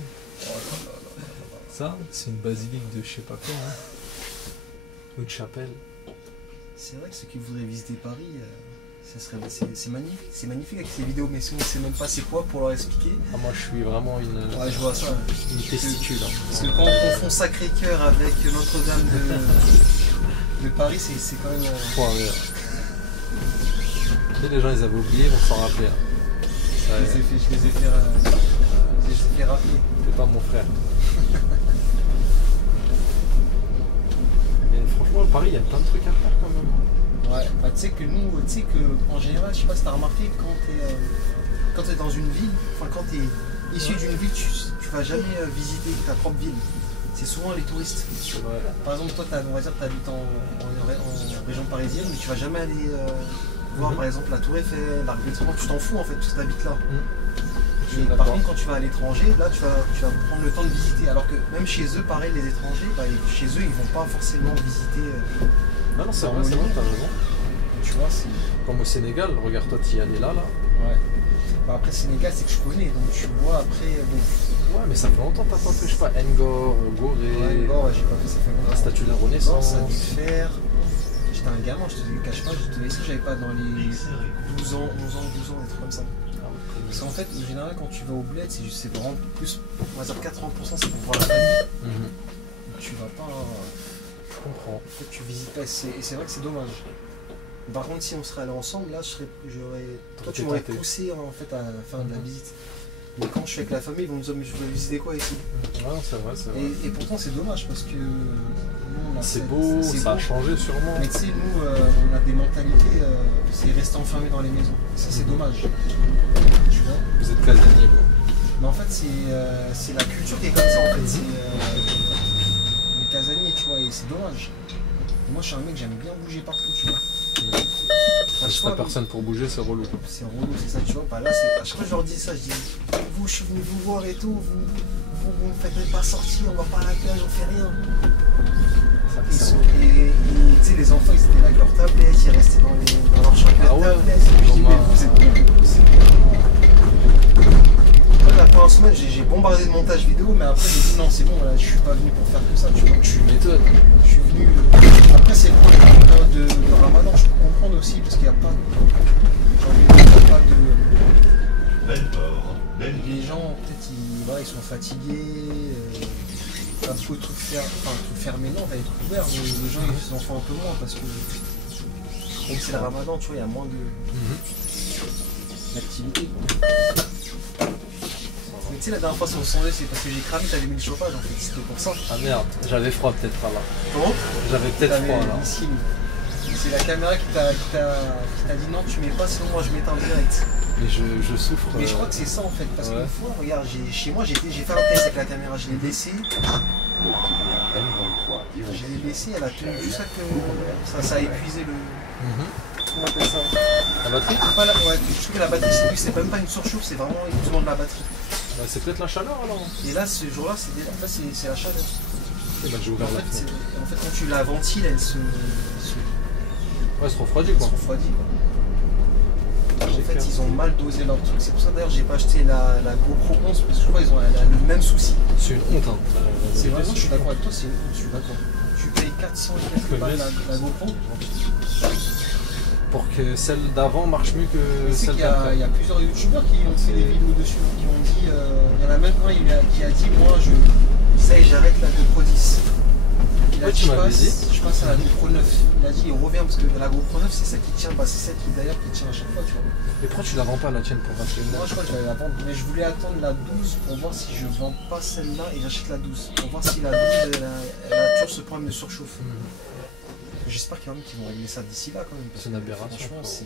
Ça, c'est une basilique de je sais pas quoi. Hein. Ou de chapelle. C'est vrai que ceux qui voudraient visiter Paris, c'est magnifique. C'est magnifique avec ces vidéos, mais si on ne sait même pas c'est quoi pour leur expliquer. Ah, moi, je suis vraiment une Ouais, je vois ça. testicule. Hein. Parce que quand on confond Sacré-Cœur avec Notre-Dame de Paris, c'est quand même. Foiré. Et les gens, ils avaient oublié, vont s'en rappeler. Hein. Je les ai fait rappeler. T'es pas mon frère. Mais franchement, Paris, il y a plein de trucs à faire quand même. Ouais, bah tu sais que nous, en général, je sais pas si t'as remarqué, quand t'es dans une ville, enfin quand t'es issu d'une ville, tu vas jamais visiter ta propre ville. C'est souvent les touristes. Ouais. Par exemple, toi, on va dire que t'habites en région parisienne, mais tu vas jamais aller voir par exemple la Tour Eiffel, l'Arc de Triomphe, tu t'en fous en fait, parce que t'habites là. Je suis Et par d'accord. contre, quand tu vas à l'étranger, là, tu vas prendre le temps de visiter. Alors que même chez eux, pareil, les étrangers, bah, chez eux, ils vont pas forcément visiter. Non, non, c'est Dans vrai, le c'est vrai, monde. t'as raison. Tu vois, c'est. Comme au Sénégal, regarde-toi, t'y allais là. Ouais. Bah, après, Sénégal, c'est que je connais, donc tu vois, après, bon. Ouais, mais ça fait longtemps que t'as pas fait, je sais pas, Ngor, Gorée, Ouais, bon, ouais, j'ai pas fait, ça fait longtemps. la statue de la Non, Renaissance. ça a dû se faire. J'étais un gamin, je te le cache pas, je te laissais, j'avais pas dans les 12 ans, 11 ans, 12 ans, des trucs comme ça. Ah ouais, Parce qu'en fait, en général, quand tu vas au bled, c'est vraiment plus, on va dire 80%, c'est pour voir la famille. Mhm. Tu vas pas. Je comprends. En fait, tu visites pas, et c'est vrai que c'est dommage. Par contre, si on serait allés ensemble, là, toi, tu m'aurais tenté. poussé en fait à faire de la visite. Mais quand je suis avec la famille, ils vont me dire, mais je veux visiter quoi ici? Ouais, c'est vrai, c'est vrai. Et pourtant, c'est dommage parce que nous, on a C'est cette- beau, c'est ça a beau. changé sûrement. Mais tu sais, nous, on a des mentalités, c'est rester enfermé dans les maisons. Ça, c'est dommage. Tu vois? Vous êtes casanier, quoi. Mais en fait, c'est la culture qui est comme ça, en fait. On est casanier, tu vois, et c'est dommage. Et moi, je suis un mec, j'aime bien bouger partout, tu vois. À chaque Si fois, t'as personne pour bouger, c'est relou. c'est relou, c'est ça, tu vois. Bah là, à chaque fois, je leur dis ça, je dis, vous, je suis venu vous voir et tout, vous me faites même pas sortir, on va pas à la plage, on fait rien. Ça, Et, c'est et tu sais, les enfants, ils étaient là avec leur tablette, ils restaient dans leur chambre avec Ah leur ouais. tablette. Je dis, mais vous êtes Après, la première semaine, j'ai bombardé de montage vidéo, mais après, j'ai dit non, c'est bon, là, je suis pas venu pour faire que ça, tu vois. Tu m'étonnes. Je suis venu. Après, c'est le période de Ramadan, je peux comprendre aussi, parce qu'il n'y a pas. J'ai envie de dire, il y a pas de. Belfort, Les gens, peut-être, ils sont fatigués. Pas beaucoup de trucs fermés, non, t'as des trucs ouverts, mais les gens, ils en font un peu moins, parce que. Comme c'est le Ramadan, tu vois, il y a moins d'activité, quoi. Mais tu sais, la dernière fois, si on se c'est parce que j'ai cramé, t'avais mis le chauffage, en fait, c'était pour ça. Ah merde, j'avais froid peut-être là. Comment J'avais peut-être froid là. Ici, C'est la caméra qui t'a dit non, tu mets pas, sinon moi je m'éteins direct. Et je souffre. Mais je crois que c'est ça en fait, parce Ouais. qu'une fois, regarde, chez moi j'ai fait un test avec la caméra, je l'ai laissée. M23, Je direction. l'ai laissée, elle a tenu jusqu'à que ça a épuisé le. Comment on appelle ça? La batterie Pas la, ouais, je trouve que la batterie, c'est même pas une surchauffe, c'est vraiment épuisement de la batterie. Bah, c'est peut-être la chaleur alors. Et là, ce jour-là, c'est la chaleur. Eh ben, j'ai En ouvert la fait, fenêtre. quand tu la ventiles, elle se Ouais, c'est refroidi quoi. refroidit. En fait, ils ont mal dosé leur truc. C'est pour ça d'ailleurs, j'ai pas acheté la GoPro 11 parce que je crois qu'ils ont le même souci. C'est une honte hein. C'est vraiment, je suis d'accord avec toi, c'est une honte, je suis d'accord. Tu payes 400 et quelques balles la GoPro. Pour que celle d'avant marche mieux que Tu sais celle qu'il d'après. y a plusieurs youtubeurs qui ont fait des vidéos dessus, qui ont dit, il y en a même un qui a dit, moi ça y est, j'arrête la GoPro 10. Il a Ouais, dit, tu m'avais dit. je passe à la GoPro 9. Il a dit, il revient parce que la GoPro 9 c'est celle qui tient, c'est celle qui d'ailleurs qui tient à chaque fois, tu vois. Mais pourquoi tu la vends pas la tienne pour 21 Moi je crois que j'allais la vendre, mais je voulais attendre la 12 pour voir si je vends pas celle-là et j'achète la 12. Pour voir si la 12 elle a toujours ce problème de surchauffe. J'espère qu'il y en a qui vont régler ça d'ici là quand même. parce C'est une que aberration. Franchement, C'est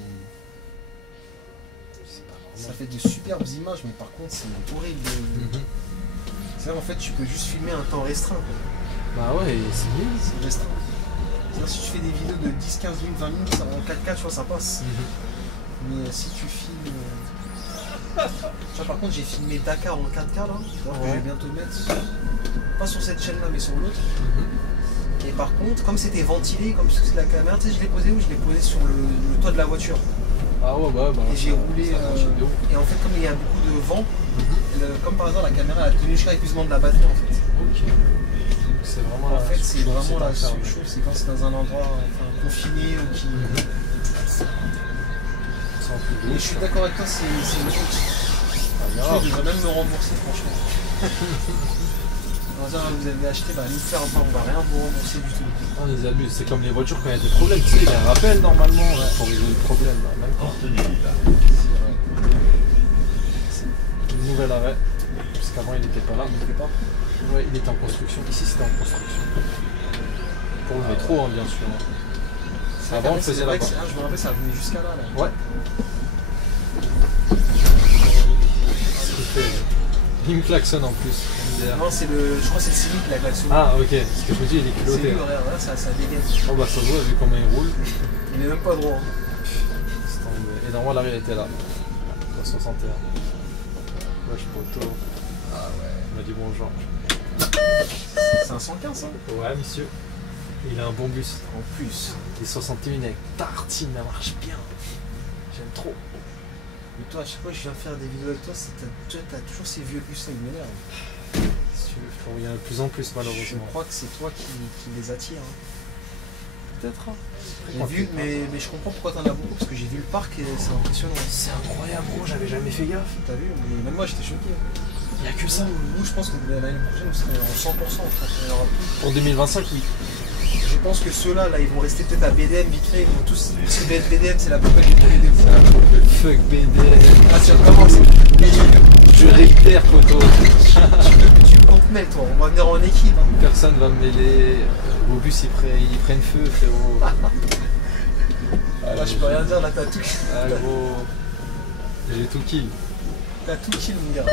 pas ça normal. fait de superbes images, mais par contre c'est horrible. C'est vrai, en fait, tu peux juste filmer un temps restreint. Quoi. Bah ouais, c'est nul. C'est restreint. C'est-à-dire, si tu fais des vidéos de 10, 15 minutes, 20 minutes, ça, en 4K, tu vois, ça passe. Mais si tu filmes. Tu vois, par contre, j'ai filmé Dakar en 4K là, alors que je vais bientôt mettre. Pas sur cette chaîne là, mais sur l'autre. Et par contre, comme c'était ventilé, comme c'est la caméra, tu sais, je l'ai posé où? Je l'ai posé sur le toit de la voiture. Ah ouais, bah. Et j'ai roulé. ça marche de ouf. Et en fait, comme il y a beaucoup de vent, comme par hasard, la caméra a tenu jusqu'à l'épuisement de la batterie en fait. Ok. C'est vraiment En fait, c'est vraiment la seule seule chose, c'est quand c'est dans un endroit confiné ou qui. Sans plus de Et je ouf. suis d'accord avec toi, c'est une honte. Ah, Je devrais même me rembourser, franchement. On va dire, vous avez acheté, bah, allez vous faire pas, on va rien vous rembourser du tout. On les abuse, c'est comme les voitures quand il y a des problèmes, tu sais, il y a un rappel normalement pour résoudre le problème. Là. Même pas. Porte nulle. Une nouvelle arrêt, parce qu'avant il n'était pas là. Il ne fait pas. Ouais, il était en construction. Ici c'était en construction. Pour le métro, hein, bien sûr. Avant on le faisait là-bas. Je me rappelle, ça venait jusqu'à là. Ouais. Ce qu'il fait. Il me klaxonne en plus. Non, je crois que c'est le Civic qui a klaxonné. Ah ok, parce que je me dis il est C'est culotté. lui, regarde, là, ça dégaine. Oh bah ça se voit vu comment il roule. Il est même pas droit. C'est tombé. Et normalement l'arrêt était là. Dans 61. Wesh poteau. Ah ouais. Il m'a dit bonjour. C'est un 115, hein. Ouais monsieur. Il a un bon bus. En plus. Les 61 avec tartine, ça marche bien. J'aime trop. Mais toi, à chaque fois que je viens faire des vidéos avec toi, t'as toujours ces vieux bus là, ils m'énervent. Si tu veux, il y en a de plus en plus Je malheureusement. crois que c'est toi qui les attire. Hein. Peut-être. Hein. J'ai vu, mais je comprends pourquoi t'en as beaucoup, parce que j'ai vu le parc et c'est impressionnant. C'est incroyable, gros, j'avais jamais fait gaffe. T'as vu, mais même moi j'étais choqué. Il n'y a que ça. Nous, je pense que l'année prochaine, on serait en 100%. Je pense qu'il y en aura plus. Pour 2025, oui. Je pense que ceux-là, ils vont rester peut-être à BDM vite fait. Ils vont tous. Parce que BDM, c'est la poubelle des BDM. Fuck BDM. Ah, tu recommences. Je réitère, poteau. Tu me comptes mêles, toi. On va venir en équipe. Hein. Personne va me mêler. Vos bus, ils prennent feu, frérot. Là, je peux rien dire. Là, t'as tout. Ah, gros. J'ai tout kill. T'as tout kill, mon gars.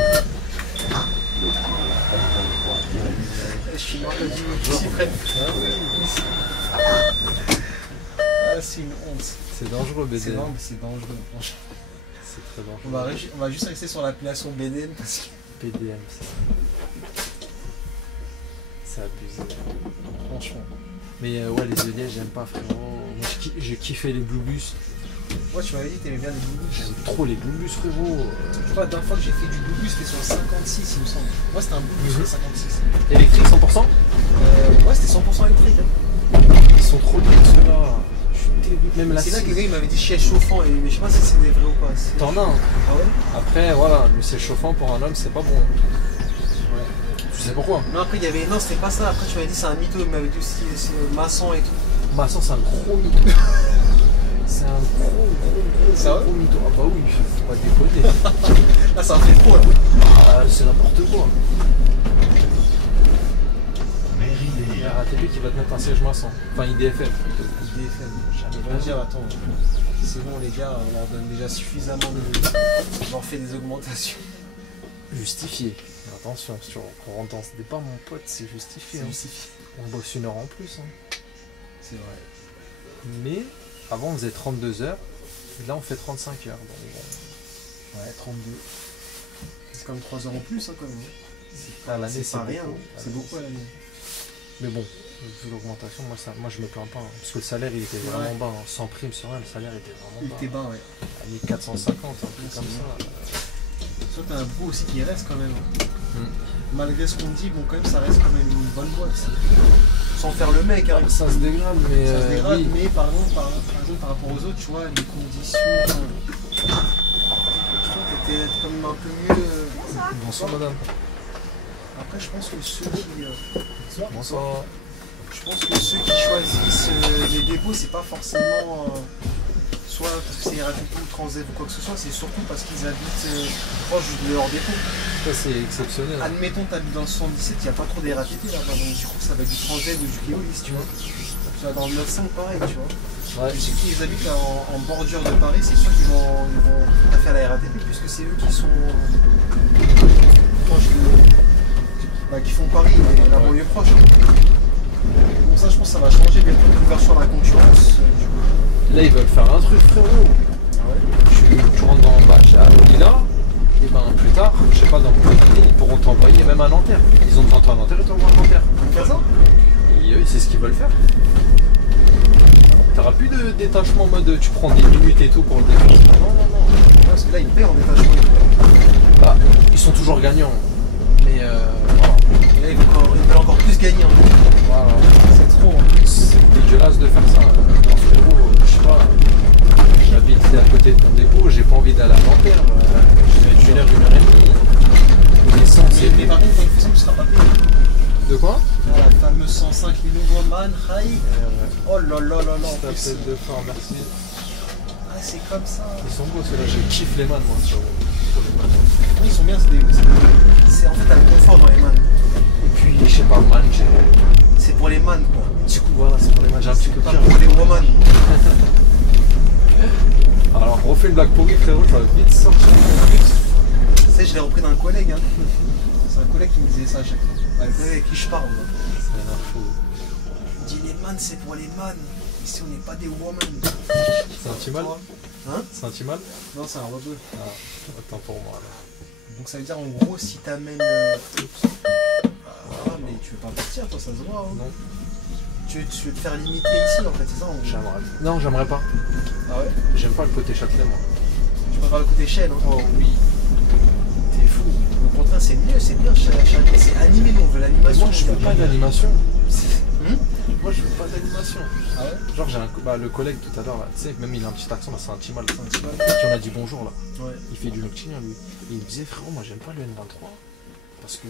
Je suis mort de dire s'ils prennent. Ah, c'est une honte. C'est dangereux, C'est BDM. non, mais c'est dangereux. Franchement. C'est très dangereux. On va juste rester sur l'appellation BDM parce que. BDM, c'est abusé. Franchement. Mais ouais, les EDF, j'aime pas, frérot. Moi, j'ai kiffé les Blue Bus. Moi, tu m'avais dit que t'aimais bien les Bluebus. J'aime trop les Blue Bus, frérot. Je crois que la dernière fois que j'ai fait du Bluebus, c'était sur le 56, il me semble. Moi, c'était un Bluebus sur le 56. Électrique 100%. Ouais, c'était 100% électrique. Hein. Ils sont trop bien, ceux-là. Je suis dégoûté. Même la C'est là que le scie. gars il m'avait dit siège chauffant, mais je sais pas si c'est des vrais ou pas. T'en as un. Ah ouais? Après, voilà, le siège chauffant pour un homme, c'est pas bon. Ouais. Tu sais pourquoi? Non, après, il y avait. Non, c'était pas ça. Après, tu m'avais dit c'est un mytho. Il m'avait dit aussi c'est maçon et tout. Bah, ça, c'est un gros mytho. C'est un gros Sérieux mytho. Ah, bah oui, faut pas déconner. Là, ça en fait trop là. Ah, c'est n'importe quoi. Mairie Il a raté vite. qui va te mettre un siège maçon. Enfin, IDFM. IDFM. Ils vont dire, attends, c'est bon les gars, on leur donne déjà suffisamment de... On leur fait des augmentations. Justifié. Attention, si on rentre dans ce débat, mon pote, c'est justifié. C'est Hein. justifié. On bosse 1 heure en plus. Hein. C'est vrai. Mais avant, on faisait 32 heures. Et là, on fait 35 heures. Donc, bon. Ouais, 32. C'est comme 3 heures en plus, hein, quand même. À l'année, C'est pas rien. beaucoup. C'est beaucoup à l'année. Mais bon, vu l'augmentation, moi je me plains pas. Hein. Parce que le salaire, il était vraiment bas. Hein. Sans prime, sans rien, le salaire était vraiment Il bas. était bas, ouais. À 1450, un truc c'est comme bien. ça. Soit t'as un bout aussi qui reste quand même. Malgré ce qu'on dit, bon, quand même, ça reste quand même une bonne boîte. Sans faire le mec, hein. Ça se dégrade, mais. Ça se dégrade, oui. mais par exemple, par rapport aux autres, tu vois, les conditions. Je trouve que t'étais quand même un peu mieux. Bonsoir, madame. Après, je pense que ceux qui. Bonsoir. Je pense que ceux qui choisissent les dépôts, c'est pas forcément soit parce que c'est RATP ou Transdev ou quoi que ce soit, c'est surtout parce qu'ils habitent proche de leur dépôt. Ça, c'est exceptionnel. Admettons, tu habites dans le 77, il n'y a pas trop des RATP là-bas, donc du coup, ça va être du Transdev ou du Keolis, tu vois. Tu vas dans le 9-5, pareil, tu vois. Ouais. Je sais qu'ils habitent là, en bordure de Paris, c'est sûr qu'ils vont faire la RATP puisque c'est eux qui sont proches qui font Paris, et la banlieue proche. Bon, ça, je pense que ça va changer bientôt l'ouverture à la concurrence. Là, ils veulent faire un truc, frérot. Ah ouais. Tu rentres dans Lila, et ben plus tard, je sais pas, dans combien d'années, ils pourront t'envoyer même à Nanterre. Ils ont besoin à Nanterre et t'envoient à Nanterre. On faire ça? Et oui, c'est ce qu'ils veulent faire. T'auras plus de détachement en mode tu prends des minutes et tout pour le détachement. Non, non, non. Ouais, parce que là, ils paient en détachement. Bah, ils sont toujours gagnants. Mais voilà. Et là, ils veulent encore plus gagner. Voilà. C'est trop. C'est dégueulasse de faire ça. Frérot, je sais pas. J'habite à côté de mon dépôt, j'ai pas envie d'aller à Nanterre. Je vais mettre 1 heure, 1 heure et demie. L'essence, Mais par contre, quand ils font ça, tu seras pas payé. De quoi? Ah, la fameuse 105 Lenovo Man High. Oh là là là là. En Ta plus. tête de fin, merci. Ah, c'est comme ça. Ils sont beaux ceux-là, je kiffe les man moi. Pour les man. Oui, ils sont bien. C'est en fait, t'as le confort dans les man. Et puis, je sais pas, man, C'est pour les man, quoi. du coup, voilà, c'est pour les man, j'ai un petit peu Pas pire. pour les woman. Alors, refais une blague pourrie, frérot, ça va vite sortir. Tu sais, je l'ai repris d'un collègue. Hein. C'est un collègue qui me disait ça à chaque fois. Bah, le collègue avec qui je parle. Là. C'est un fou. Il dit les man, c'est pour les man. Ici, on n'est pas des woman. C'est un petit mal? Hein? C'est un petit mal? Non, c'est un rebeu. Ah, attends pour moi là. Donc ça veut dire en gros, si t'amènes. Ah, mais tu veux pas partir, toi, ça se voit. Hein. Non, Tu veux te faire limiter ici, en fait, c'est ça en gros. j'aimerais. Non, j'aimerais pas. Ah ouais? J'aime pas le côté Châtelet, moi. Tu préfères le côté chaîne, hein? Oh oui. T'es fou. Au contraire, c'est mieux, c'est bien. C'est animé, nous, on veut Mais l'animation. moi, je veux pas d'animation. Hum? Moi, je veux pas d'animation. Ah ouais? Genre, j'ai le collègue tout à l'heure, là, tu sais, même il a un petit accent, là, c'est un petit mal. C'est un petit mal. Qui on a dit bonjour, là. Ouais. Il fait du noctilien, lui. Et il me disait, frérot, moi, j'aime pas le N23. Parce que,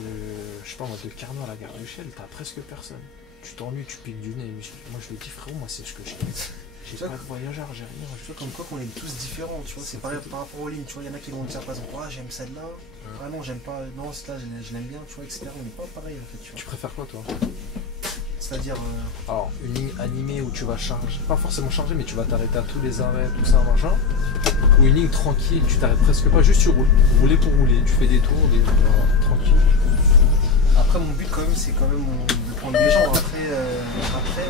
je sais pas, moi, de Carnot à la gare du Chel, t'as presque personne. Tu t'ennuies, tu piques du nez. Moi, je lui dis, frérot, moi, c'est ce que je kiffe. J'ai Tu vois pas de voyageur, j'ai rien. Tu vois, comme quoi qu'on est tous différents, tu vois, c'est pareil par rapport aux lignes, tu vois, il y en a qui vont dire par exemple, ah j'aime celle-là, ah non j'aime pas, non celle-là je l'aime bien, tu vois, etc. On n'est pas pareil en fait, tu Tu vois. préfères quoi, toi? C'est-à-dire, Alors, une ligne animée où tu vas charger, pas forcément charger, mais tu vas t'arrêter à tous les arrêts, tout ça, machin. Ou une ligne tranquille, tu t'arrêtes presque pas, juste tu roules. Rouler pour rouler, tu fais des tours, voilà, tranquille. après mon but quand même, c'est quand même de prendre des gens, après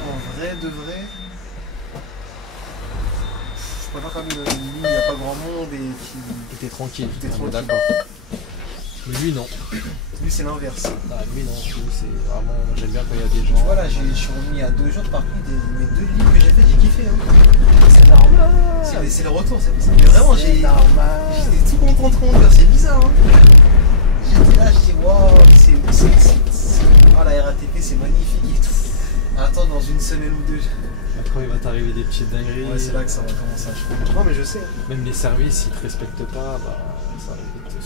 en vrai de vrai, je préfère quand même une ligne, il n'y a pas grand monde et qui... Et t'es tranquille, T'es on est tranquille. d'accord. Mais lui, non. Lui c'est l'inverse. Ah, lui, non. Lui, c'est vraiment, j'aime bien quand il y a des gens. Tu vois là, je suis revenu il y a 2 jours, par contre, mes 2 lignes que j'ai fait, j'ai kiffé. Hein. C'est normal. C'est le retour, mais vraiment j'étais tout content de conduire, c'est bizarre. Hein. J'étais là, je dis waouh, ah la RATP c'est magnifique et tout. Attends, dans une semaine ou 2. Après, il va t'arriver des petites dingueries. Ouais, c'est là que ça va commencer à changer. Non mais je sais. Hein. Même les services, ils te respectent pas, bah, ça va vite.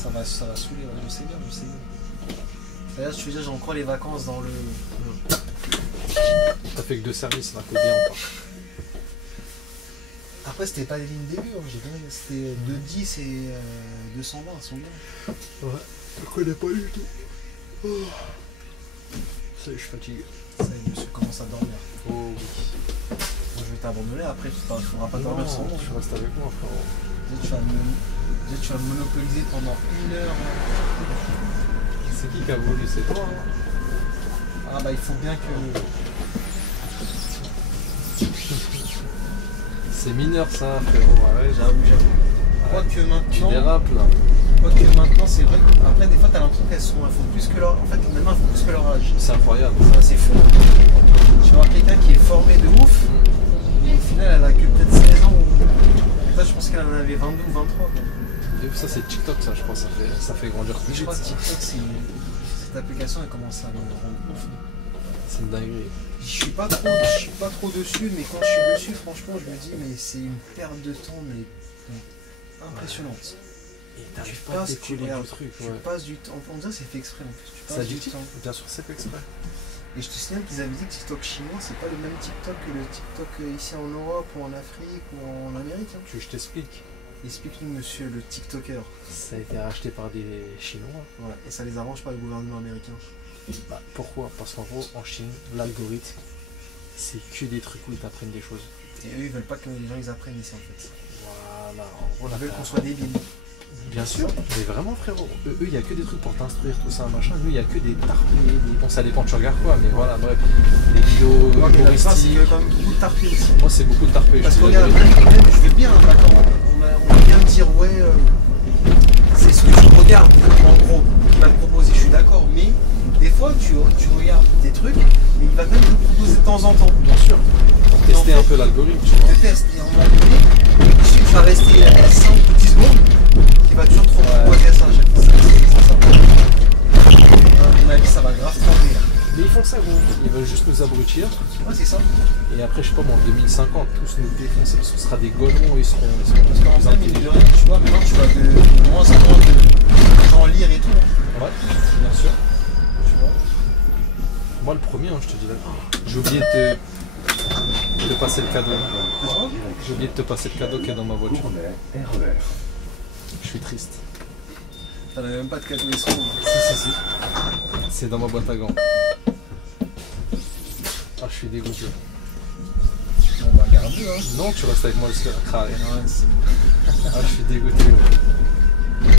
Ça va saouler, ouais, je sais bien, je sais bien. D'ailleurs, je te dis, j'ai encore les vacances dans le. T'as fait que 2 services, là, t'es bien ou pas? Après, c'était pas des lignes début, hein. C'était 210 et 220, elles sont bien. Ouais, je connais pas du tout. Ça y est, je suis fatigué. Ça y est, monsieur commence à dormir. Oh oui. Moi, je vais t'abandonner, après tu ne pourras pas dormir sans moi. Tu restes avec moi, frérot. Tu vas me monopoliser pendant 1 heure. C'est qui a voulu? C'est toi, hein? Ah bah il faut bien que... C'est mineur ça, frérot. Arrête. J'avoue. Tu Quoique dérapes là. maintenant, c'est vrai qu'après des fois t'as l'impression qu'elles font plus que leur... En fait maintenant elles font plus que leur âge. C'est incroyable. Ça, c'est fou. Tu vois quelqu'un qui est formé de ouf, et au final elle a que peut-être 16 ans ou... Toi je pense qu'elle en avait 22 ou 23. Quoi. Et ça c'est TikTok ça, je crois, ça fait grandir plus Je vite. crois que TikTok, cette application elle commence à me rendre ouf. C'est une dinguerie. Je suis pas trop dessus, mais quand je suis dessus, franchement, je me dis, mais c'est une perte de temps, mais impressionnante. Et Tu t'arrives pas à passes, décoller regardes, du truc. tu Ouais. passes du temps. On dirait que c'est fait exprès en plus. Tu Ça passes dit du temps. bien sûr, c'est fait exprès. Et je te signale qu'ils avaient dit que TikTok chinois, c'est pas le même TikTok que le TikTok ici en Europe ou en Afrique ou en Amérique. Hein. Tu veux que je t'explique? Explique-nous, monsieur le TikToker. Ça a été racheté par des Chinois. Ouais, et ça les arrange pas le gouvernement américain. Bah, pourquoi? Parce qu'en gros, en Chine, l'algorithme, c'est que des trucs où ils t'apprennent des choses. Et eux, ils veulent pas que les gens ils apprennent ici en fait. Voilà, en gros, Ils veulent qu'on soit débiles. Bien sûr, mais vraiment frérot, eux il y a que des trucs pour t'instruire, tout ça, machin, nous il y a que des tarpés, bon ça dépend tu regardes quoi, mais voilà, bref, des vidéos Moi, mais la plupart, c'est humoristiques. quand même beaucoup de tarpés aussi. Moi c'est beaucoup de tarpés, Parce je que te dis la regarde, vérité. même, je vais bien, d'accord, on va bien me dire, ouais, c'est ce que tu regardes, en gros, qui va te proposer, je suis d'accord, mais des fois, tu regardes des trucs, mais il va quand même te proposer de temps en temps. Bien sûr, pour tester un peu l'algorithme, tu Tu vois. te testes, et à un moment donné, je sais que tu vas rester à 5 ou 10 secondes, qui va toujours te proposer ça à chaque fois. C'est ça. À mon avis, ça va grave tremper, là. Mais ils font ça gros, ils veulent juste nous abrutir, Ouais, c'est ça. et après je sais pas moi en 2050, tous nous défoncer parce qu'on sera des golemons, ils seront Parce qu'en plus fait, mine de intelligents. rien, tu vois, maintenant, tu vas de moins en moins de gens lire et tout. Hein. Ouais, bien sûr. Tu vois. Moi le premier, hein, je te dis là, j'ai oublié de te passer le cadeau. J'ai oublié de te passer le cadeau qui est dans ma voiture. Gourmet RER. Je suis triste. T'en avais même pas de cadeau escroc. Si. C'est dans ma boîte à gants. Ah, je suis dégoûté. Bon, bah, garde-le, hein. Non, tu restes avec moi jusqu'à la crare. Ouais, c'est... Ah, je suis dégoûté. Ouais.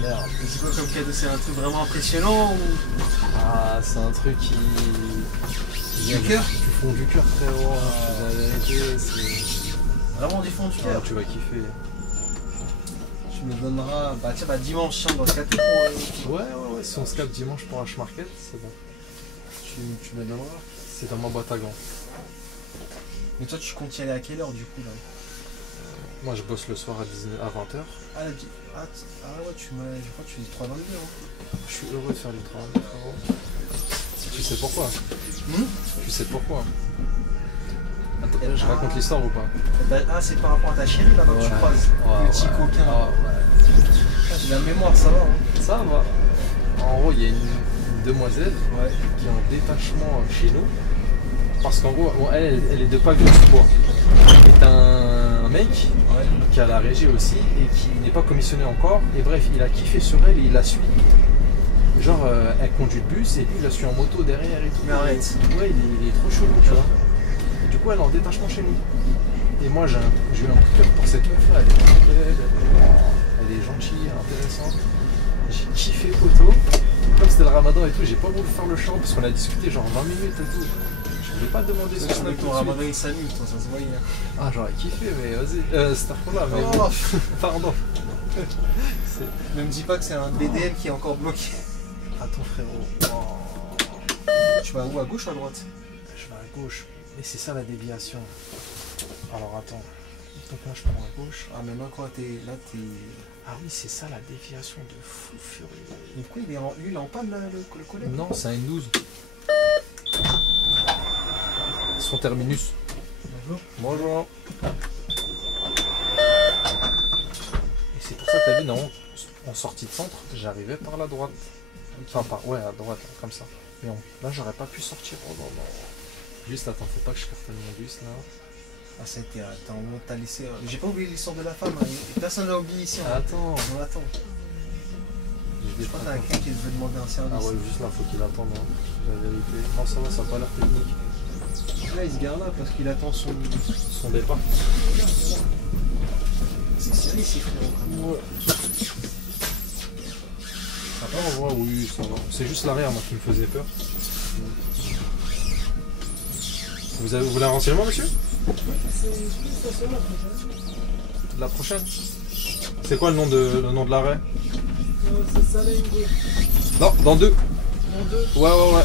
Merde. Mais c'est quoi comme cadeau? C'est un truc vraiment impressionnant ou... Ah, c'est un truc qui. Du cœur? Du fond du cœur, frérot. La vérité, c'est. Vraiment du fond du Ah, cœur. tu vas kiffer. Tu me donneras... Bah tiens, bah dimanche, tiens, dans ce cas pour... Ouais, si on se capte dimanche pour H-Market, c'est bon. Tu me le donneras. C'est dans ma boîte à gants. Mais toi, tu comptes y aller à quelle heure du coup là? Moi, je bosse le soir à 20h. Ah, ouais, je crois que tu dis 3,22 hein. Je suis heureux de faire du travail, frérot. Tu sais pourquoi? Tu sais pourquoi? Attends, je raconte l'histoire ou pas? Ah, c'est par rapport à ta chérie là-bas que tu croises. Ouais, Le petit coquin. Ah, ouais. Ah, j'ai la mémoire, ça va. Hein. Ça va. En gros, il y a une demoiselle Ouais. qui est en détachement chez nous. Parce qu'en gros, bon, elle est de Pavillon-sous-Bois. C'est un mec Ouais. qui a la régie aussi et qui n'est pas commissionné encore. Et bref, il a kiffé sur elle et il la suit. Genre, elle conduit le bus et lui, il la suit en moto derrière et tout. Mais arrête. Ouais, il est trop chelou, tu vois. Et du coup, elle est en détachement chez nous. Et moi, j'ai eu un coup de cœur pour cette meuf là. Elle est gentille, intéressante. J'ai kiffé photo. Comme c'était le ramadan et tout, j'ai pas voulu faire le champ parce qu'on a discuté genre 20 minutes et tout. Je voulais pas te demander ce Parce que que tu ton ramadan il s'annule, toi, ça se voyait. Hein. Ah, j'aurais kiffé, mais vas-y. C'était là, mais. Oh, Pardon. ne me dis pas que c'est un BDM qui est encore bloqué. Attends, frérot. Oh. Tu vas où, à gauche ou à droite? Je vais à gauche. Mais c'est ça la déviation. Alors attends. Donc là, je prends à gauche. Ah, maintenant, quand t'es là, t'es. Ah oui, c'est ça la déviation de fou furieux. Mais pourquoi lui, il est en panne, là, le collègue? Non, c'est un N12. Son terminus. Bonjour. Bonjour. Et c'est pour ça que t'as vu, non, en sortie de centre, j'arrivais par la droite. Enfin, ouais, à droite, hein, comme ça. Mais là, j'aurais pas pu sortir. Oh non, non. Juste, attends, faut pas que je cartonne mon bus là. Ah, ça a été. Attends, t'as laissé. J'ai pas oublié l'histoire de la femme, hein. Et personne l'a oublié ici. Hein. Attends. On attend. Je crois que t'as quelqu'un qui veut demander un service. Ah ouais, juste là, faut qu'il attende, hein. La vérité. Non, ça va, ça a pas l'air technique. Là, il se garde là parce qu'il attend son départ. C'est serré, c'est frérot. Ouais. Ça va, on voit, oui, ça va. C'est juste l'arrière, moi, qui me faisait peur. Vous voulez un renseignement, monsieur? La prochaine. C'est quoi le nom de l'arrêt? C'est Salengo. Non, dans 2. Dans 2. Ouais.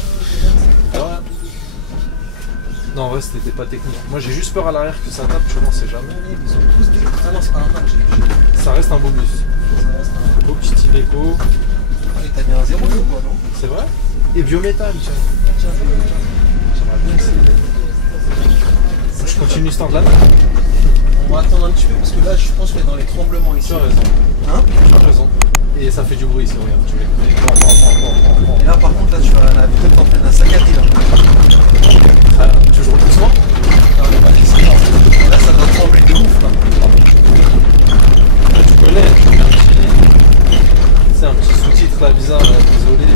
Non, en vrai, c'était pas technique. Moi, j'ai juste peur à l'arrière que ça tape, je n'en sais jamais. Ils ont tous des. Ah non, c'est pas un match. Ça reste un beau bus. Ça reste un beau petit Iveco. Ah, t'as mis un 0 ou quoi, non? C'est vrai? Et biométhane, tiens. J'aimerais bien essayer. Je continue ce stand là. On va attendre un petit peu parce que là, je pense qu'il est dans les tremblements ici. Tu as raison. Hein? Tu as raison. Et ça fait du bruit ici, regarde. Tu l'écoutes. Et là, par contre, là, tu vas la vidéo t'en pleine à saccader là. Toujours doucement? Non, mais pas ici, là. Là, ça doit trembler de ouf là. Là, tu connais, c'est un petit sous-titre là bizarre, désolé.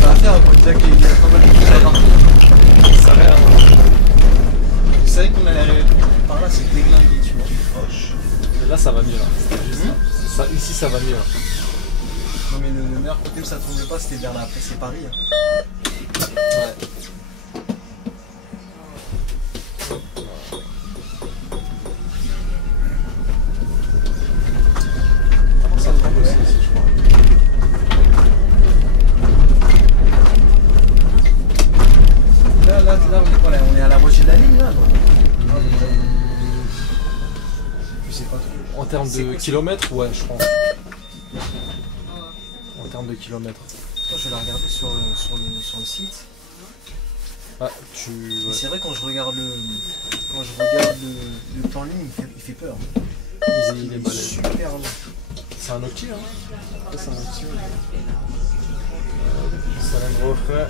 Ça va faire pour dire qu'il y a pas mal de choses à voir. Ça a l'air. Vous savez qu'on allait par là, c'est déglingué, tu vois. Mais là, ça va mieux là. C'était juste ça. Ici, ça va mieux. Là. Non, mais le meilleur côté où ça tombait pas, c'était vers la c'est Paris. Hein. Ouais. Ça tremble aussi ici, je crois. Là, on est quoi là? On est à la moitié de la ligne là, non? Je sais pas trop. En termes de kilomètres, ouais, je pense. En termes de kilomètres. Je vais la regarder sur le site. Ah, Et c'est vrai quand je regarde le plan ligne, il fait peur. Il est balèze. Super long. C'est un outil, hein. Ça, c'est un outil. Salendro refait.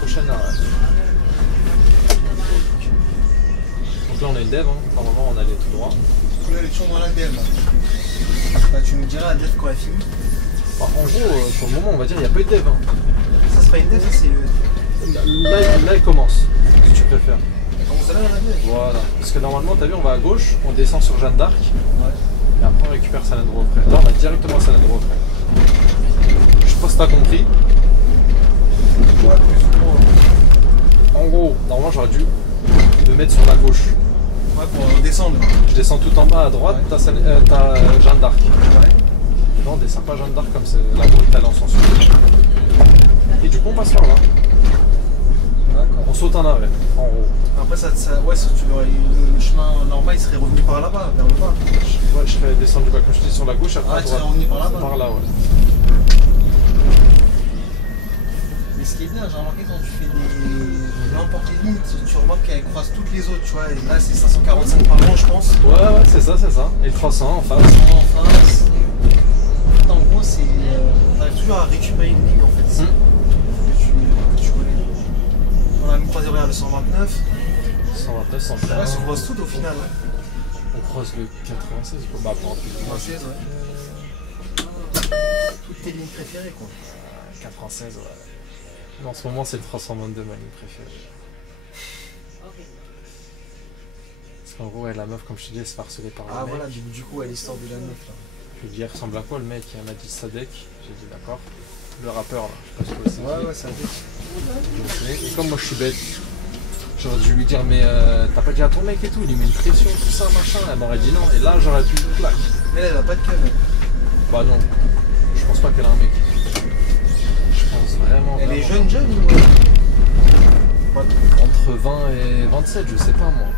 Prochaine arrêt. Donc là on a une dev, hein. Normalement on allait tout droit. On est toujours dans la dev là. Bah, tu nous diras la dev quand elle finit. Bah, en gros, pour le moment on va dire il n'y a pas eu de dev. Hein. Ça c'est pas une dev, ça c'est le. Là il commence, si tu préfères. Elle commence là la dev. Voilà. Parce que normalement t'as vu on va à gauche, on descend sur Jeanne d'Arc. Ouais. Et après on récupère Salendro refait. Là on va directement à Salendro refait. Je sais pas si t'as compris. Ouais, plus ou moins. En gros, normalement j'aurais dû me mettre sur la gauche. Ouais, pour descendre. Je descends tout en bas à droite, Ouais. t'as Jeanne d'Arc. Ouais. Non, on descend pas Jeanne d'Arc comme c'est la route elle en sens unique. Et du coup on passe par là. D'accord. On saute un arrêt, en haut. Après, le chemin normal il serait revenu par là-bas, vers le bas. Ouais, je serais descendu comme je dis sur la gauche, après Ah, à tu serais droite. revenu par là-bas. Par là, ouais. Mais ce qui est bien, j'ai remarqué quand tu fais n'importe quelle ligne, tu remarques qu'elle croise toutes les autres, tu vois. Et là, c'est 545 par an, je pense. Ouais, c'est ça. Et le 300 en face. En face. En gros, c'est. T'arrives toujours à récupérer une ligne en fait. Que tu connais. On a mis croisé regarde le 129. 129, Là, 115. on croise tout au final. Hein. On croise le 96, bah pour un peu plus. 96, ouais. Toutes tes lignes préférées, quoi. 96, ouais. Mais en ce moment, c'est le 322, ma ligne préférée. Parce qu'en gros, ouais, la meuf, comme je te dis, elle se fait harceler par le Ah mec. voilà, du coup, à l'histoire de la meuf là. Je lui ai dit, elle ressemble à quoi le mec? Il m'a dit Sadek. J'ai dit, d'accord. Le rappeur, là. Je sais pas si tu vois Ouais, ça a été. Et comme moi, je suis bête, j'aurais dû lui dire, mais t'as pas dit à ton mec et tout, il lui met une pression, tout ça, machin. Elle m'aurait dit non, et là, j'aurais pu clac. Mais elle a pas de cœur. Bah non, je pense pas qu'elle a un mec. Je pense vraiment. Elle est vraiment. jeune ou pas trop. Entre 20 et 27, je sais pas moi.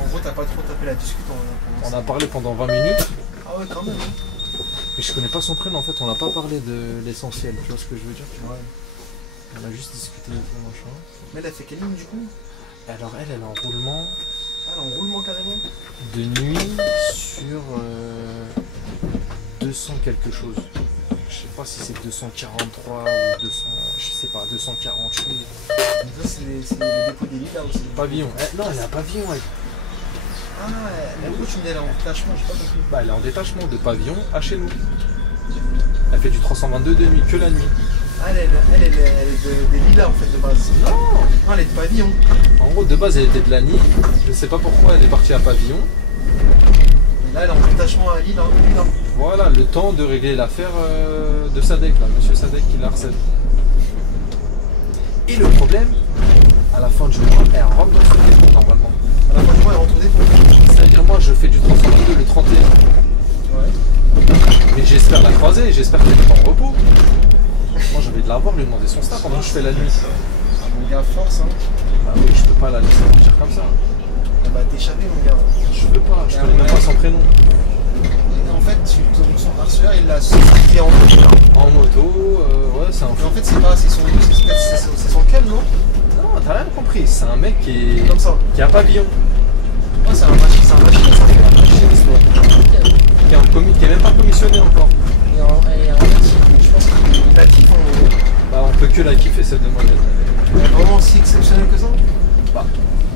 En gros, t'as pas trop tapé la discute On a parlé pendant 20 minutes, Ah ouais, quand même. Hein. mais je connais pas son prénom en fait, on n'a pas parlé de l'essentiel, tu vois ce que je veux dire? Ouais. On a juste discuté et tout machin. Mais elle a fait quelle ligne du coup? Alors elle est en roulement Ah, en roulement carrément. de nuit sur 200 quelque chose. Je sais pas si c'est 243 ou 200, je sais pas, 248. Donc ça, c'est le dépôt des litres là aussi. Pavillon. Non, elle est à pavillon, elle. Ah, mais pourquoi tu me dis elle est en détachement? J'ai pas compris. Bah, elle est en détachement de pavillon à chez nous. Elle fait du 322 de nuit, que la nuit. Ah, elle est des lilas en fait de base. Non, elle est de pavillon. En gros, de base, elle était de Lagny. Je sais pas pourquoi elle est partie à Pavillon. Et là, elle est en détachement à Lille. Hein. Voilà, le temps de régler l'affaire de Sadek, là, monsieur Sadek qui la harcèle. Et le problème, à la fin du mois, elle rentre dans son dépôt normalement. À la fin du mois, elle rentre au dépôt. C'est-à-dire, moi, je fais du 322 le 31. Ouais. Mais j'espère la croiser, j'espère qu'elle n'est pas en repos. Moi, j'avais de la voir, lui demander son star pendant que je fais la nuit. Mon gars, force, hein. Bah oui, je peux pas la laisser partir comme ça. Elle va t'échapper, mon gars. Je peux pas, je connais même pas son prénom. Et en fait, son harceleur, il l'a sorti en moto. En moto, ouais, c'est un Mais fou. en fait, c'est pas, c'est son cam, non? Non, t'as rien compris, c'est un mec qui est. Comme ça. Qui a un pavillon. Ouais, c'est un machiniste, ça. Machiniste, ouais. Qui est même pas commissionné encore. Et en fait, je pense qu'il la kiffe en gros. Bah, on peut que la kiffer cette demoiselle. Elle est vraiment si exceptionnelle que ça? Bah,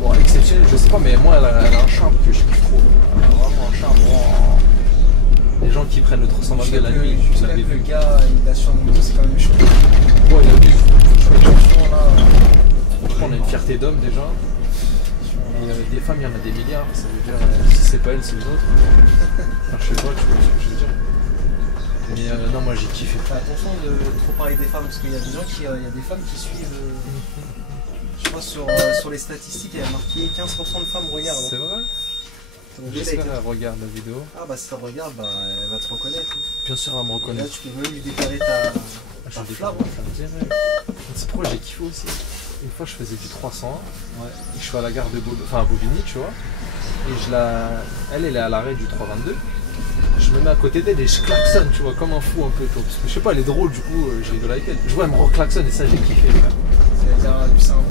bon, exceptionnel, je sais pas, mais moi, elle a un charme que je kiffe trop. Elle a vraiment un charme. Wow. Les gens qui prennent le 322 la nuit, vous l'avez vu. Le gars, il a sur une moto, c'est quand même chaud. Ouais, il a vu. Franchement, là. On a une fierté d'homme déjà. Et des femmes, il y en a des milliards. Ça veut dire, si c'est pas elle, c'est une autre. Enfin, je sais pas, tu vois ce que je veux dire. Mais non, moi j'ai kiffé. Fais attention de trop parler des femmes, parce qu'il y a des gens qui, il y a des femmes qui suivent. Je crois sur les statistiques, il y a marqué 15% de femmes regardent. C'est vrai? Donc, J'espère qu'elle regarde la vidéo. Ah bah si elle regarde, bah, elle va te reconnaître. Bien sûr, elle va me Et là, reconnaître. tu peux même lui déclarer ta Je dis flamme. ça me dirait. C'est pourquoi j'ai kiffé aussi. Une fois, je faisais du 300. Ouais. Et je suis à la gare de à Bobigny, tu vois. Et elle est à l'arrêt du 322. Je me mets à côté d'elle et je klaxonne, tu vois, comme un fou un peu. Parce que je sais pas, elle est drôle, du coup, je rigole avec elle. Je vois, elle me reclaxonne et ça, j'ai kiffé, frère. C'est-à-dire, lui, c'est un bon.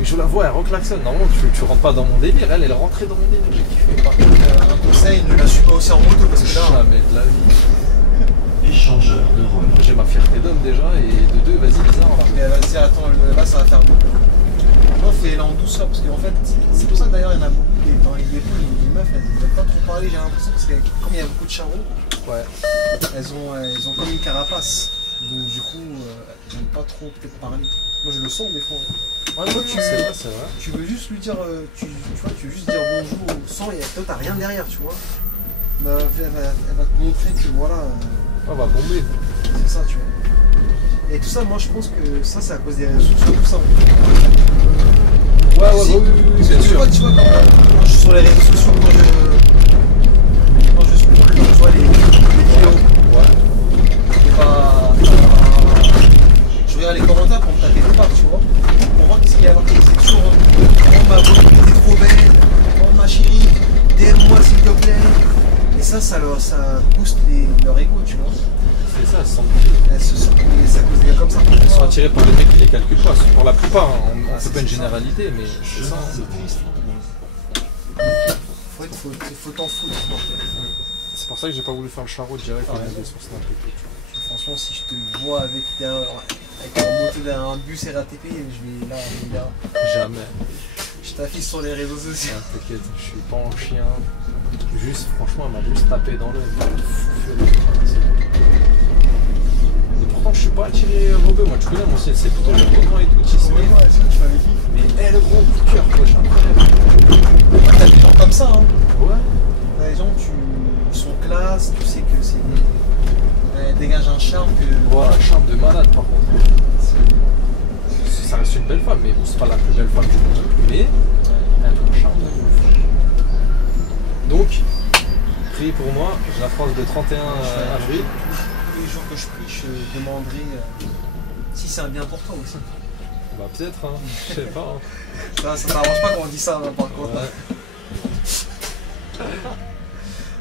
Et je la vois, elle reclaxonne. Normalement, tu rentres pas dans mon délire. Elle est rentrée dans mon délire, j'ai kiffé. Par contre, un conseil, ne la suis pas aussi en moto parce que là. Jamais de la vie. Échangeur de rôle. J'ai ma fierté d'homme déjà et de deux, vas-y, bizarre. Mais vas-y, attends, là ça va faire beaucoup. Non, fais-la en douceur parce qu'en fait, c'est pour ça que d'ailleurs il y en a beaucoup dans les dépôts, les meufs elles ne veulent pas trop parler, j'ai l'impression, parce que comme il y a beaucoup de charros, Ouais. elles ont comme une carapace. Donc du coup, elles n'aiment pas trop peut-être parler. Moi je le sens des fois. Ouais, Toi, c'est vrai. tu veux juste lui dire, tu vois, tu veux juste dire bonjour sans, et toi t'as rien derrière, tu vois. Bah, elle va te montrer que voilà, On va bomber. c'est ça, tu vois. Et tout ça, moi je pense que ça c'est à cause des réseaux sociaux, tout ça. Ouais, Si, oui, bien tu sûr. vois, quand je suis sur les réseaux sociaux, quand je scroll, tu vois, les vidéos, Ouais. et bah, je regarde les commentaires pour me taper des barres, tu vois, pour voir qu'est-ce qu'il y a marqué. C'est toujours oh ma beauté, t'es trop belle, oh ma chérie, DM-moi s'il te plaît. Et ça booste leur ego, tu vois. C'est ça, sans Elles se sentent, c'est à cause des gars comme ça. Ils sont attirés par des mecs qui les calculent pas. Pour la plupart, hein, on fait pas une généralité, mais c'est ça. Faut t'en foutre. C'est pour ça que j'ai pas voulu faire le charreau direct et demander sur Snap et tout. Franchement, si je te vois avec un moto derrière un bus RATP, je vais là, les gars, Jamais. je t'affiche sur les réseaux sociaux. Ah, t'inquiète, je suis pas un chien. Juste, franchement, elle m'a juste tapé dans l'œil. Et pourtant, je suis pas attiré Robeux. Moi, tu connais mon ciel, c'est plutôt le Renoir et tout. Ouais, tu m'avais dit. Mais elle, gros coup de cœur, quoi, j'ai incroyable. Ouais, t'as des gens comme ça, hein. Ouais. T'as des gens, ils sont classe, tu sais que c'est. Elles dégagent un charme que. Voilà, charme de malade par contre. Ça reste une belle femme, mais bon, c'est pas la plus belle femme du monde. Mais elle a un charme de ouf. Donc, priez pour moi, j'ai la phrase de 31 avril. Tous les jours que je prie, je demanderai si c'est un bien pour toi aussi. Bah peut-être, hein, je sais pas. Hein. Ça t'arrange pas quand on dit ça, hein, par contre. Ouais.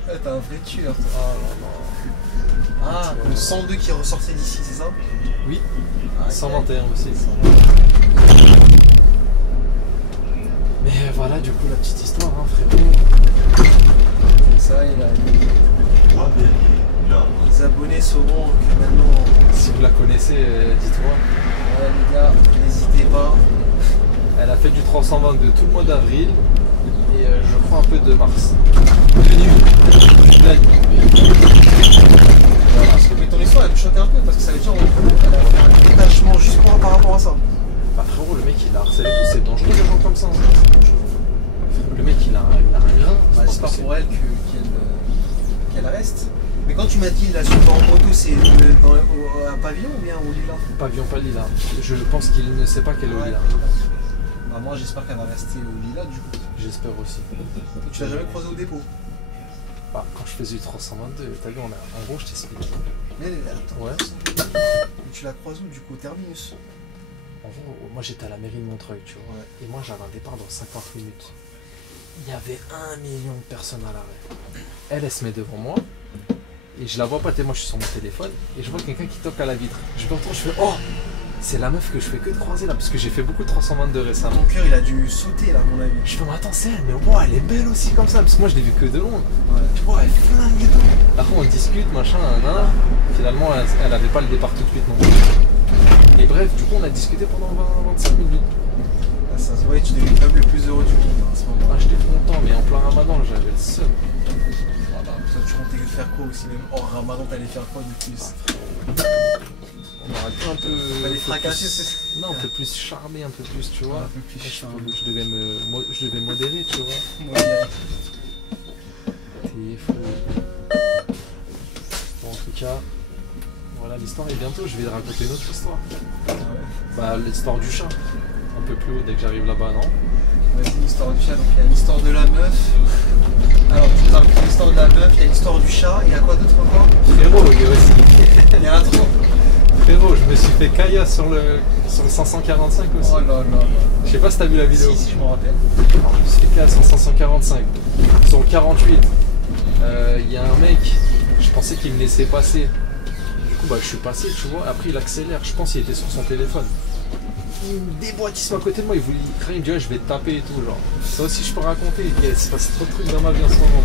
Ouais, t'as un vrai tueur, toi. Oh là là. Ah, le 102 qui ressortait d'ici, c'est ça? Oui, Ah, 121 aussi. Mais voilà, du coup, la petite histoire, hein, frérot. Ça, il a. Roi Berrier, Nord. Les abonnés sauront que maintenant. Si vous la connaissez, dites-moi. Ouais, les gars, n'hésitez pas. Elle a fait du 322 tout le mois d'avril et je crois un peu de mars. De nuit. La nuit. Voilà, parce que ton histoire, elle me choquait un peu parce que ça veut dire qu'elle a fait un détachement juste par rapport à ça. Bah frérot, le mec il a harcelé tout, c'est dangereux des gens comme ça. Hein. C'est dangereux. Le mec il a un grain. Bah, j'espère pour elle qu'elle reste. Mais quand tu m'as dit la suite en moto, c'est un pavillon ou bien au Lila? Pavillon pas Lila. Je pense qu'il ne sait pas qu'elle est au Lila. Bah, moi j'espère qu'elle va rester au Lila du coup. J'espère aussi. Et tu l'as jamais croisé au dépôt? Bah, quand je faisais du 322, t'as vu, en gros je t'explique. Mais attends. Ouais. Et tu la croises où du coup? Au terminus? En gros, moi j'étais à la mairie de Montreuil, tu vois. Ouais. Et moi j'avais un départ dans 50 minutes. Il y avait 1 million de personnes à l'arrêt. Elle se met devant moi. Et je la vois pas tellement je suis sur mon téléphone. Et je vois quelqu'un qui toque à la vitre. Je l'entends, je fais oh! C'est la meuf que je fais que de croiser là. Parce que j'ai fait beaucoup de 322 récemment. Ton cœur il a dû sauter là, à mon avis. Je fais mais attends, c'est elle. Mais wow, elle est belle aussi comme ça. Parce que moi je l'ai vue que de loin. Ouais. Oh, elle est flingue et tout. Après on discute, machin, nan. Finalement elle avait pas le départ tout de suite non plus. Et bref, du coup on a discuté pendant 20-25 minutes. Ah, ça se voit, tu deviens l'homme le plus heureux du monde hein, à ce moment-là. Ah, j'étais content, mais en plein ramadan j'avais le seum. Ah bah, toi, tu comptais faire quoi aussi, même hors ramadan, t'allais faire quoi de plus? On aurait pu un peu. T'allais fracasser, plus... c'est. Non, un peu plus charmer, un peu plus, tu vois. Un peu plus charmé. Je devais modérer, tu vois. Moi, je dirais. T'es fou. Bon, en tout cas, voilà, l'histoire est bientôt. Je vais raconter une autre histoire. Ah ouais. Bah, l'histoire du chat. Un peu plus haut dès que j'arrive là-bas, non? Vas-y, l'histoire du chat, donc il y a l'histoire de la meuf. Alors, tu parles de l'histoire de la meuf, il y a l'histoire du chat, et il y a quoi d'autre encore? Frérot, il y a aussi. Il y en a trop. Frérot, je me suis fait caillasse sur le 545 aussi. Oh là là là. Je sais pas si t'as vu la vidéo. Si, je me rappelle. Alors, je me suis fait caillasse sur 545. Sur le 48, il y a un mec, je pensais qu'il me laissait passer. Du coup, bah, je suis passé, tu vois. Après, il accélère. Je pense qu'il était sur son téléphone. Il me déboîte, il se met à côté de moi. Il voulait craindre, il me dit ouais, je vais te taper et tout. Genre. Ça aussi, je peux raconter. Il se passe trop de trucs dans ma vie en ce moment.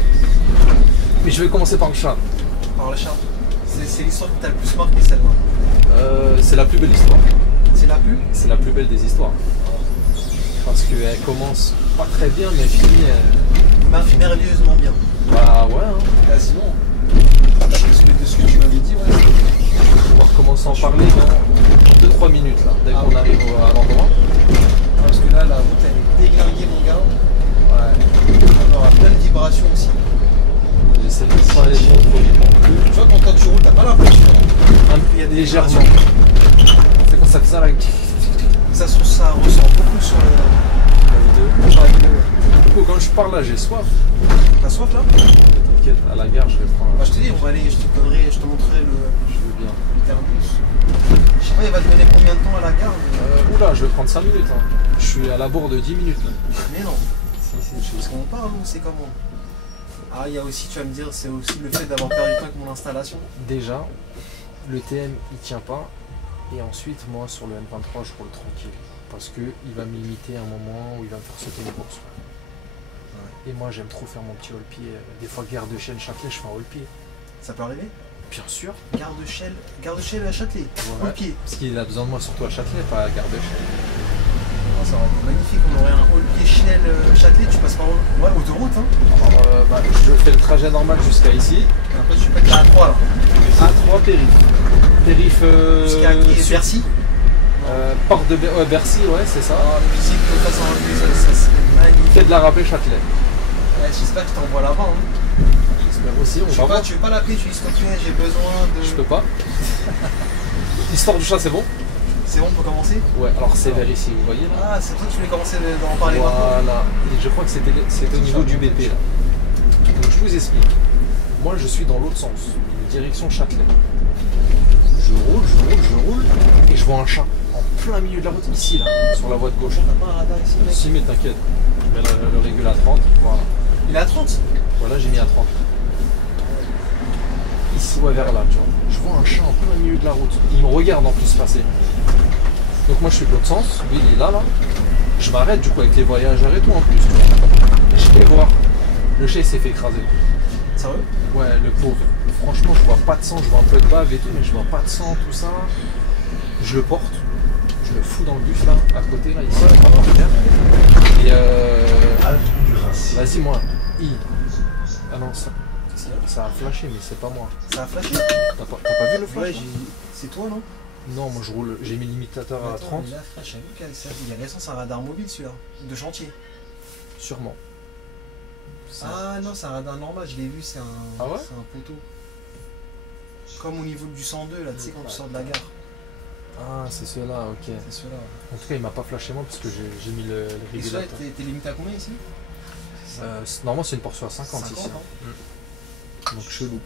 Mais je vais commencer par le chat. Par le chat. C'est l'histoire qui t'a le plus marqué, celle-là. C'est la plus belle histoire. C'est la plus? C'est la plus belle des histoires. Parce qu'elle commence pas très bien, mais elle finit. Merveilleusement bien. Bah ouais, hein. Quasiment. De ce que tu m'avais dit, ouais. On va recommencer à en parler dans 2-3 minutes là, dès qu'on arrive à l'endroit. Parce que là, la route elle est déglinguée, mon gars. Ouais. On aura plein de vibrations aussi. J'essaie de ne pas aller trop vite non plus. Tu vois, quand tu roules, t'as pas l'impression. Il y a légèrement. C'est quand ça fait ça là. Ça ressort beaucoup sur La vidéo. sur la vidéo. Du coup, quand je parle là, j'ai soif. T'as soif là? T'inquiète, à la gare, je vais prendre. Bah, je te dis, on va aller, je te montrerai Je veux bien. le thermos. Je sais pas, il va te donner combien de temps à la gare? Oula, je vais prendre 5 minutes. Hein. Je suis à la bourre de 10 minutes là. Mais non. Si, Parce qu'on parle ou c'est comment? Ah, il y a aussi, tu vas me dire, c'est aussi le fait d'avoir perdu du temps avec mon installation. Déjà, le TM il tient pas. Et ensuite, moi sur le M23, je roule tranquille. Parce qu'il va m'imiter à un moment où il va me faire sauter les courses. Ouais. Et moi, j'aime trop faire mon petit haul-pied. Des fois, gare de Chêne, Châtelet, je fais un haul-pied. Ça peut arriver? Bien sûr. Gare de Chêne à Châtelet. Ouais. Au pied. Parce qu'il a besoin de moi surtout à Châtelet, pas à gare de Chêne. Oh, ça aurait été magnifique, on aurait un haut-pied Chêne Châtelet, tu passes par autoroute. Hein. Alors, bah, je fais le trajet normal jusqu'à ici. Et après, tu passes à A3 là. A3 périph. Périph. Jusqu'à Bercy. Porte de Bercy, ouais, c'est ça. Oh, la musique que passe en haut-pied, ça c'est magnifique. Fait de la râpée Châtelet. Ouais, j'espère que tu t'envoies là-bas. Hein. J'espère aussi, on va voir. Tu veux pas l'appeler, tu dis s'il te plaît, j'ai besoin de. Je peux pas. Histoire du chat, c'est bon? C'est bon, on peut commencer? Ouais, alors c'est vers ici, vous voyez là? Ah, c'est toi que tu voulais commencer d'en parler maintenant. Voilà, et je crois que c'était au niveau du BP là. Donc je vous explique. Moi je suis dans l'autre sens, direction Châtelet. Je roule, et je vois un chat en plein milieu de la route, ici là, sur la voie de gauche. T'as pas un radar ici, mec? Si, mais t'inquiète, je mets le régule à 30, voilà. Il est à 30? Voilà, j'ai mis à 30. Ici, ouais, vers là, tu vois. Je vois un chat en plein milieu de la route. Il me regarde en plus passer. Donc moi je suis de l'autre sens, lui il est là. Je m'arrête du coup avec les voyageurs et tout en plus, tu vois. Et je vais voir. Le chat il s'est fait écraser. Sérieux? Ouais, le pauvre. Franchement, je vois pas de sang, je vois un peu de bave et tout, mais je vois pas de sang, tout ça. Je le porte, je le fous dans le bus là, à côté là, ici. Et Avenue du Racine. vas-y moi, ah non, ça. Qu'est-ce qu'il y a? Ça a flashé, mais c'est pas moi. Ça a flashé? T'as pas vu le flash? Ouais, là c'est toi, non? Non, moi je roule, j'ai mis l'imitateur à Attends, 30, mais là, frère, je savais pas ça. Il est récent, c'est un radar mobile celui-là, de chantier. sûrement. C'est- Ah non, c'est un radar normal, je l'ai vu, c'est un, Ah ouais c'est un poteau. Comme au niveau du 102, là, tu sais, quand tu sors de la gare. Ah, c'est ceux-là, ok. C'est ceux-là. En tout cas, il m'a pas flashé moi parce que j'ai mis le Et celui-là, régulateur. t'es limité à combien ici? Normalement, c'est une Porsche à 50 ici. 50, hein. Donc chelou.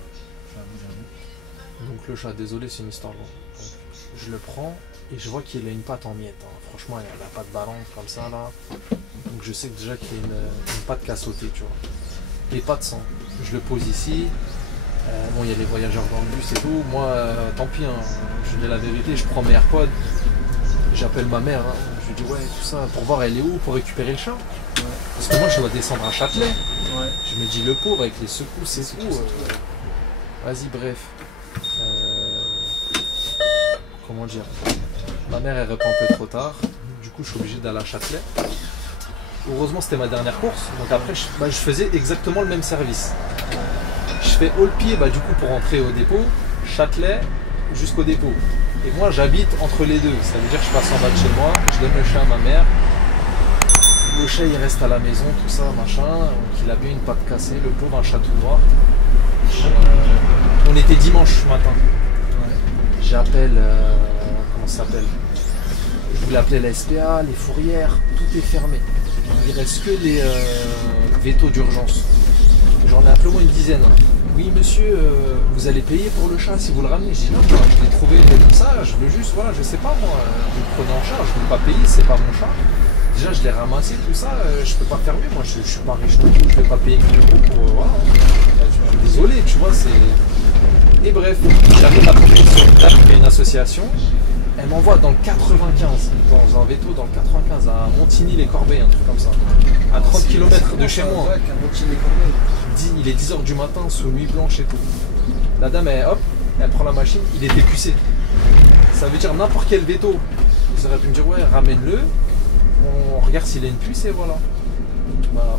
J'avoue. Donc le chat, désolé, c'est une histoire longue. Donc, je le prends et je vois qu'il a une patte en miettes. Hein. Franchement, il a pas de ballon comme ça là. Donc je sais que déjà qu'il y a une patte qui a sauté, tu vois. Et pas de sang. Je le pose ici. Bon, il y a les voyageurs dans le bus et tout. Moi, tant pis, hein. Je dis la vérité, je prends mes AirPods. J'appelle ma mère. Hein. Je lui dis ouais, tout ça, pour voir elle est où, pour récupérer le chat. Ouais. Parce que moi, je dois descendre à Châtelet. Ouais. Je me dis le pauvre avec les secousses et tout. Vas-y, bref. Comment dire? Ma mère elle répond un peu trop tard. Du coup, je suis obligé d'aller à Châtelet. Heureusement, c'était ma dernière course. Donc après, je faisais exactement le même service. Je fais haut le pied du coup pour rentrer au dépôt, Châtelet jusqu'au dépôt. Et moi, j'habite entre les deux. Ça veut dire que je passe en bas de chez moi, je donne le chat à ma mère. Le chat il reste à la maison, tout ça, machin. Donc il a bien une patte cassée, le pauvre, un chat tout noir. On était dimanche matin. Ouais. J'appelle, comment ça s'appelle? Je voulais appeler la SPA, les fourrières, tout est fermé. Il reste que les vétos d'urgence. J'en ai appelé au moins une dizaine. Oui monsieur, vous allez payer pour le chat si vous le ramenez. Je dis non, moi, je l'ai trouvé comme ça, je veux juste, voilà, je sais pas moi, vous le prenez en charge, je ne veux pas payer, c'est pas mon chat. Déjà je l'ai ramassé, tout ça, je peux pas faire mieux, moi je suis pas riche non plus, je vais pas payer 1000 euros pour. Voilà. Je suis désolé, tu vois, c'est. Et bref, j'arrive à trouver une association, elle m'envoie dans le 95, dans un veto dans le 95, à Montigny-les-Corbeilles, un truc comme ça. À 30 km de chez moi. Il est 10h du matin, sous nuit blanche et tout. La dame, elle prend la machine, il était pucé. Ça veut dire n'importe quel veto. Ils auraient pu me dire, ouais, ramène-le, on regarde s'il a une puce et voilà.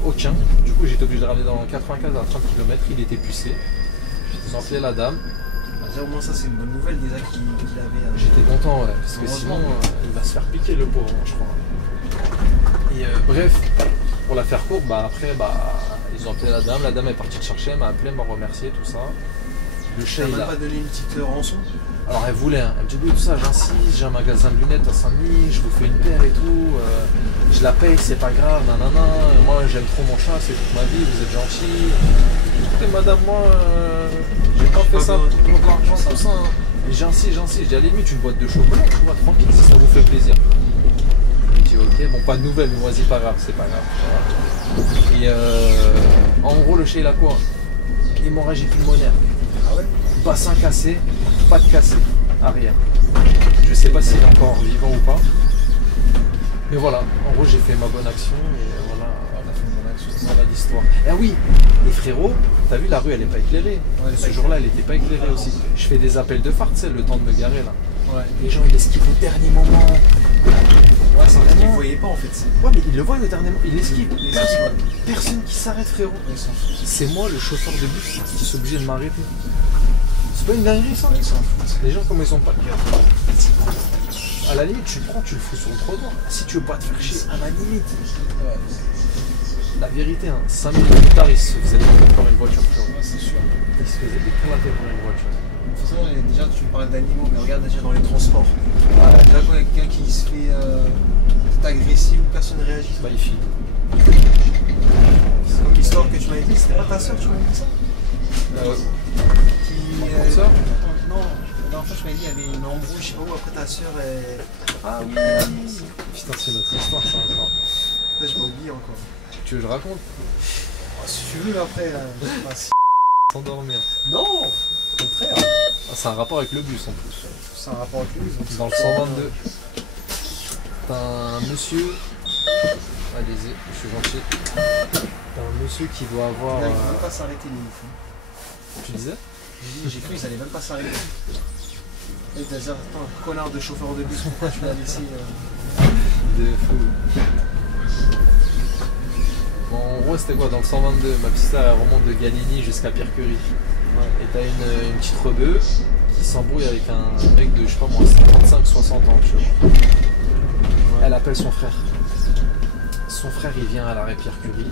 Aucun. Du coup, j'étais obligé de ramener dans 95 à 30 km, il était pucé. Ils ont appelé la dame. Au moins, ça, c'est une bonne nouvelle déjà qu'il avait. J'étais content, ouais, parce que sinon, il va se faire piquer le pauvre, je crois. Et bref, pour la faire courte, après, ils ont appelé la dame est partie le chercher, elle m'a appelé, elle m'a remercié, tout ça. Le chat, il a pas donné une petite rançon? Alors elle voulait, elle me dit oui tout ça, j'insiste, j'ai un magasin de lunettes à Saint-Denis, je vous fais une paire et tout, je la paye, c'est pas grave, nanana, moi j'aime trop mon chat, c'est toute ma vie, vous êtes gentil. Écoutez madame, moi j'ai pas fait ça pour de l'argent, tout ça. Hein. Mais j'insiste, je dis à la limite une boîte de chocolat, tu vois, tranquille, si ça vous fait plaisir. Je dis ok, bon pas de nouvelles, mais vas-y, pas grave, c'est pas grave. Et en gros le chat il a quoi? Hémorragie pulmonaire. Ah ouais? Bassin cassé, pas de cassé, arrière. Je sais pas s'il est encore vivant ou pas. Mais voilà, en gros j'ai fait ma bonne action et voilà, voilà l'histoire. Ah oui, les frérots, t'as vu la rue elle est pas éclairée. Ouais, Ce jour-là elle était pas éclairée aussi. Je fais des appels de phare, tu sais, le temps de me garer là. Ouais. Les gens ils esquivent au dernier moment. Ouais, c'est vrai qu'ils vraiment. ne voyaient pas en fait. Ouais mais ils le voient au dernier moment, ils l'esquivent. Les sens, ouais. Personne qui s'arrête frérot. Ils s'en foutent. C'est moi le chauffeur de bus qui suis obligé de m'arrêter. C'est pas une dinguerie ça? Ils s'en foutent. Les gens comme ils sont pas de cœur. À la limite tu le prends, tu le fous sur le trottoir. Si tu veux pas te faire chier, à la limite. Ouais. La vérité, 5 minutes plus tard, il se faisait éclater par une voiture. Ouais, c'est sûr. Il se faisait éclater par une voiture. De toute façon, déjà tu parles d'animaux, mais regarde déjà dans les transports. Ouais. Déjà quand il y a quelqu'un qui se fait agressif ou personne ne réagit. Bah il file. C'est comme l'histoire que tu m'avais dit, c'était pas ta soeur, tu m'avais dit ça? Qui, soeur non, la dernière fois je m'avais dit, il y avait une embrouille, je sais pas où, après ta soeur elle. Ah oui. Putain, c'est notre histoire ça encore. Putain, je m'ai oublié encore. Tu veux que je raconte? Oh, si tu veux après, S'endormir. Non, au contraire. Ah, c'est un rapport avec le bus en plus. C'est un rapport avec lui. Dans le 122. T'as un monsieur. Allez-y, je suis gentil. T'as un monsieur qui doit avoir. Ils ne veulent pas s'arrêter les ouf. Tu disais? J'ai cru qu'ils allaient même pas s'arrêter. Et t'as dit, attends, connard de chauffeur de bus, pourquoi tu l'as laissé De fou. Bon, en gros, c'était quoi? Dans le 122, ma petite sœur elle remonte de Galigny jusqu'à Pierre Curie. Et t'as une petite rebeu qui s'embrouille avec un mec de, je sais pas moi, 55-60 ans, tu vois. Elle appelle son frère. Son frère, il vient à l'arrêt Pierre Curie.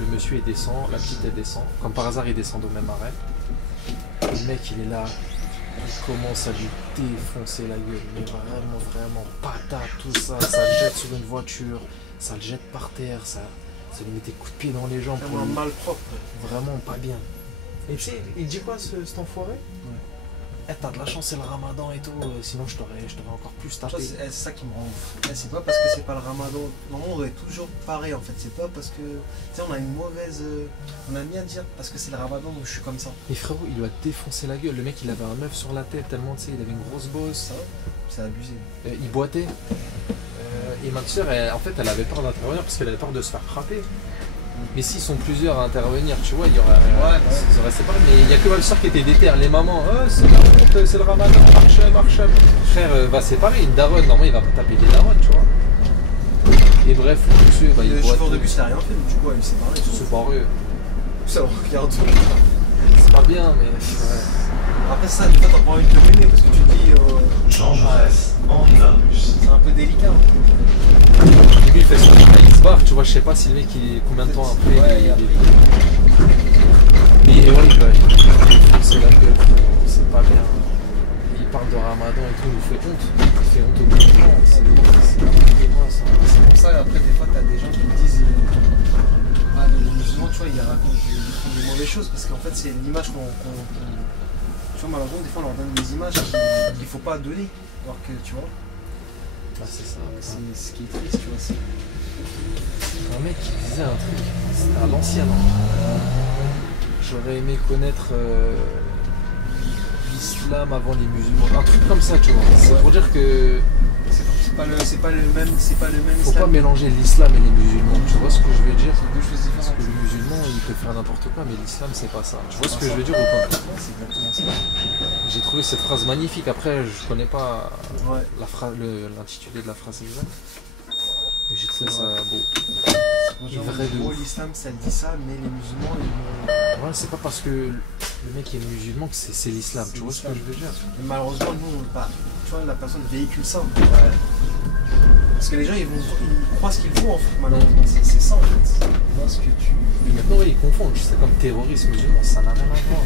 Le monsieur, il descend, la petite, elle descend. Comme par hasard, ils descendent au même arrêt. Le mec, il est là. Il commence à lui défoncer la gueule. Mais vraiment, vraiment, patate, tout ça. Ça le jette sur une voiture. Ça le jette par terre. Ça lui met des coups de pied dans les jambes. C'est un mal propre. Vraiment pas bien. Et tu sais, il dit quoi, cet enfoiré? Eh, t'as de la chance, c'est le ramadan et tout, sinon je t'aurais encore plus tapé. C'est ça qui me rend ouf. C'est pas parce que c'est pas le ramadan. Normalement, on doit être toujours pareil en fait. C'est pas parce que. Tu sais, on a une mauvaise. On a mis à dire parce que c'est le ramadan, donc je suis comme ça. Mais frérot, il lui a défoncé la gueule. Le mec, il avait un œuf sur la tête, tellement, tu sais, il avait une grosse bosse. Ça, c'est abusé. Il boitait. Et ma soeur, en fait, elle avait peur d'intervenir parce qu'elle avait peur de se faire frapper. Mais s'ils sont plusieurs à intervenir, tu vois, il y aurait. Ils auraient séparé. Mais il n'y a que ma soeur qui était déter. Les mamans, c'est la honte, c'est le ramadan, marche. Frère va séparer. Une daronne, normalement, il va pas taper des daronnes, tu vois. Et bref, le monsieur, il le chauffeur de bus, il a rien fait, donc du coup, il s'est séparé. C'est pas vrai. Ça, on regarde. C'est pas bien, mais. Ouais. Après ça, des fois, t'as pas envie de te ruiner parce que tu te dis. Jean Jaurès, Omnibus. C'est un peu délicat. Et lui, il fait son il se barre, tu vois, je sais pas si le mec, combien de temps après. Ouais, Mais ouais, il va défoncer la gueule, c'est pas bien. Il parle de ramadan et tout, il nous fait honte. Il fait honte au bout du temps, c'est C'est pour ça, après, des fois, t'as des gens qui te disent. Les musulmans, tu vois, ils racontent des mauvaises choses parce qu'en fait, c'est l'image qu'on. Tu vois, malheureusement, des fois, on leur donne des images qu'il faut pas donner. Alors que, tu vois. Bah, c'est ça. C'est ce qui est triste, tu vois. Un mec qui disait un truc, c'était à l'ancienne. J'aurais aimé connaître l'islam avant les musulmans. Un truc comme ça, tu vois. C'est pour dire que. C'est pas le même Faut islam. pas mélanger l'islam et les musulmans. Tu vois ce que je veux dire? C'est deux choses Parce différentes. que le musulman, il peut faire n'importe quoi, mais l'islam, c'est pas ça. Tu vois ce que je veux dire ou pas? C'est exactement ça. J'ai trouvé cette phrase magnifique. Après, je connais pas Ouais. l'intitulé de la phrase exacte. Mais j'ai trouvé ça beau. Moi, Il est vrai de ouf. l'islam, ça dit ça, mais les musulmans, ils vont. Ouais, c'est pas parce que le mec est musulman que c'est l'islam. Tu vois ce que je veux dire? Mais malheureusement, nous, tu vois, la personne véhicule ça. Parce que les gens, ils croient ce qu'ils font, en fait, malheureusement. C'est ça, en fait. Parce que tu. Mais maintenant, ouais, ils confondent. C'est comme terroriste musulman, ça n'a rien à voir.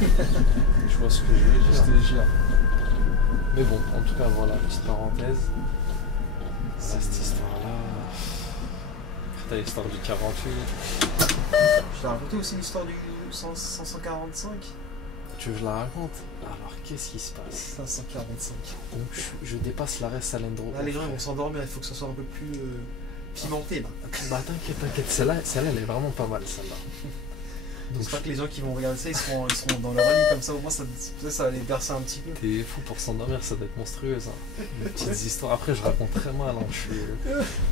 Tu vois ce que je veux dire? Je te jure. Mais bon, en tout cas, voilà, petite parenthèse. C'est cette histoire-là. Après, t'as l'histoire du 48. Je t'ai raconté aussi l'histoire du 545. Tu veux que je la raconte? Alors, qu'est-ce qui se passe? 545. Donc, je dépasse l'arrêt Salendro. Là, les gens, ils vont s'endormir, il faut que ça soit un peu plus pimenté, là. Bah, t'inquiète, celle-là, elle est vraiment pas mal, celle-là. Donc, J'espère que les gens qui vont regarder ça, ils seront dans leur lit, comme ça, au moins, ça va les bercer un petit peu. T'es fou pour s'endormir, ça doit être monstrueux, ça. Les petites histoires. Après, je raconte très mal. Hein.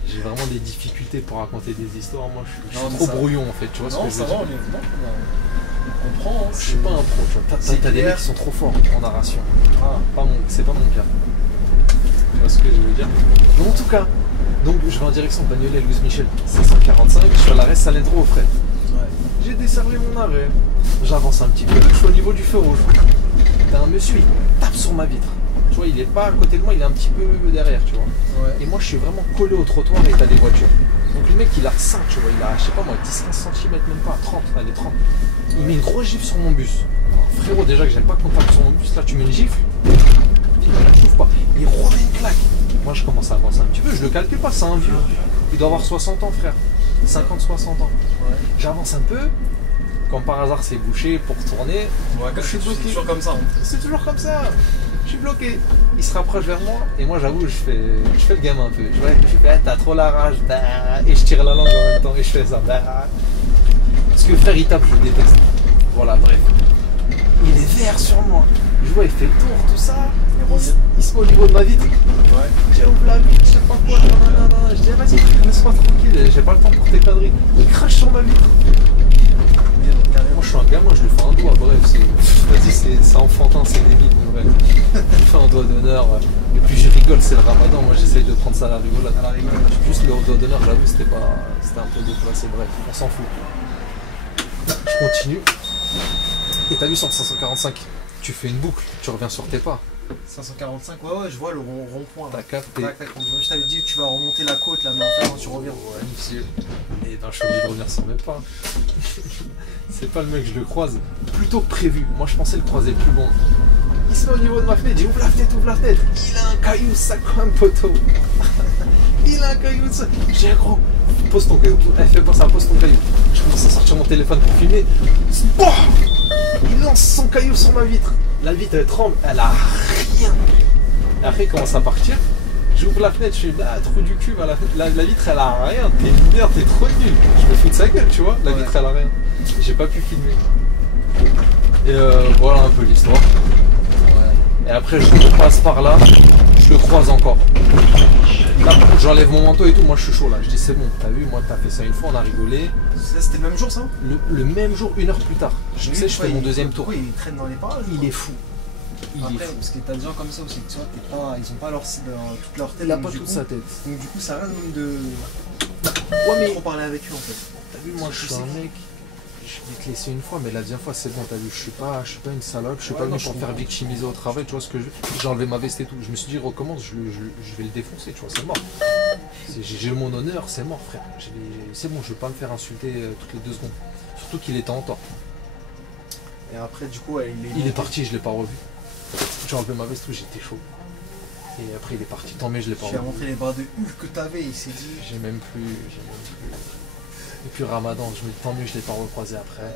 J'ai vraiment des difficultés pour raconter des histoires. Moi, je suis trop brouillon, en fait. Tu vois ce que je veux dire? On comprend. Hein, je suis pas un pro. T'as des mecs qui sont trop forts en narration. C'est pas mon cas. Tu vois ce que je veux dire? Donc, en tout cas, je vais en direction de Bagnolet Louise Michel 545 sur l'arrêt Salendro au frais. J'ai desservi mon arrêt. J'avance un petit peu, je suis au niveau du feu rouge. T'as un monsieur, il tape sur ma vitre. Tu vois, il est pas à côté de moi, il est un petit peu derrière, tu vois. Ouais. Et moi, je suis vraiment collé au trottoir et t'as des voitures. Donc le mec, il a 5, tu vois, il a, je sais pas moi, 10-15 cm, même pas, 30, allez, 30. Il met une grosse gifle sur mon bus. Alors, frérot, déjà que j'aime pas contact sur mon bus, là, tu mets une gifle. Je trouve pas. Il remet une claque. Moi, je commence à avancer un petit peu, je le calcule pas, c'est un vieux. Il doit avoir 60 ans, frère. 50-60 ans. Ouais. J'avance un peu, comme par hasard c'est bouché pour tourner. Ouais, je suis bloqué. C'est toujours comme ça. Hein. C'est toujours comme ça. Je suis bloqué. Il se rapproche vers moi et moi j'avoue je fais le gamin un peu. Je fais t'as trop la rage et je tire la langue en même temps et je fais ça. Parce que le frère il tape, je le déteste. Voilà, bref. Il est vert sur moi. Je vois il fait le tour, tout ça. Il se met au niveau de ma vitre. Ouais. J'ouvre la vitre, je sais pas quoi. Je dis vas-y, laisse-moi tranquille, j'ai pas le temps pour tes conneries. Il crache sur ma vitre. bien, carrément. Moi je suis un gamin, je lui fais un doigt, bref, vas-y, c'est enfantin, c'est débile, mais bref. Je lui fais un doigt d'honneur, et puis je rigole, c'est le ramadan, moi j'essaye de prendre ça à la rigolade. À la rigueur, Juste le doigt d'honneur, j'avoue, c'était un peu déplacé, bref, on s'en fout. Je continue. Et t'as vu sur le 545, tu fais une boucle, tu reviens sur tes pas. 545, ouais, je vois le rond-point. T'as capté. Je t'avais dit que tu vas remonter la côte là, mais en fait, quand tu reviens. Ouais, monsieur. Et ben je suis obligé de revenir sur mes pas. C'est pas le mec, je le croise. Plutôt que prévu. Moi je pensais le croiser plus loin. Il se met au niveau de ma fenêtre, j'ai ouvre la fenêtre, ouvre la fenêtre. Il a un caillou, ça comme poteau. Il a un caillou, ça. J'ai un gros. Pose ton caillou. Fais pas ça, pose ton caillou. Je commence à sortir mon téléphone pour filmer. Oh, il lance son caillou sur ma vitre. La vitre elle tremble, elle a rien. Et après il commence à partir. J'ouvre la fenêtre, je fais là, trou du cul, la vitre elle a rien. T'es une merde, t'es trop nul. Je me fous de sa gueule, tu vois. La vitre elle a rien. J'ai pas pu filmer. Et voilà un peu l'histoire. Et après je repasse par là, je le croise encore. Là j'enlève mon manteau et tout, moi je suis chaud là. Je dis c'est bon, t'as vu, moi t'as fait ça une fois, on a rigolé. C'était le même jour ça? Le même jour, 1 heure plus tard. Je sais, je fais mon deuxième tour. Oui, il traîne dans les parages. Il est fou. Après, parce que t'as des gens comme ça aussi, tu vois, ils ont pas toute leur tête. Il a pas toute sa tête. Donc du coup ça rien même de Ouais mais trop parler avec eux en fait. t'as vu, moi je suis un mec, je vais te laisser une fois, mais la deuxième fois c'est bon, t'as vu, je suis pas une salope, je suis pas venu pour faire victimiser au travail, tu vois ce que j'ai enlevé ma veste et tout. Je me suis dit recommence, je vais le défoncer, tu vois, c'est mort. J'ai mon honneur, c'est mort frère. C'est bon, je vais pas me faire insulter toutes les 2 secondes. Surtout qu'il était en tort. Et après du coup Il est parti, je l'ai pas revu. J'ai enlevé ma veste, tout, j'étais chaud. Et après il est parti, tant mieux je l'ai pas Tu lui as revu. montré les bras de Hulk que t'avais, il s'est dit. J'ai même plus. Et puis Ramadan, je me dis tant mieux je l'ai pas recroisé après.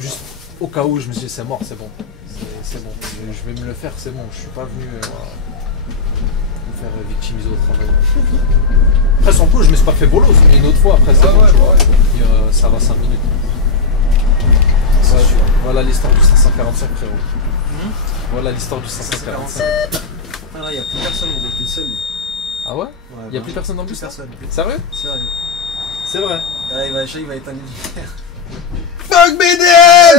Juste au cas où je me suis dit c'est mort, c'est bon. C'est bon, je vais me le faire, c'est bon, je suis pas venu me faire victimiser au travail. Après son coup je me suis pas fait bolos, mais une autre fois après c'est bon, tu vois. Et, ça va 5 minutes. Ouais, voilà l'histoire du 545 frérot. Voilà l'histoire du 545. Ah là, il n'y a plus personne, on était seul. Ah ouais? Il y a plus personne dans le plus bus? personne. Sérieux? Sérieux. C'est vrai. Là, il va éteindre l'univers. Fuck BDM!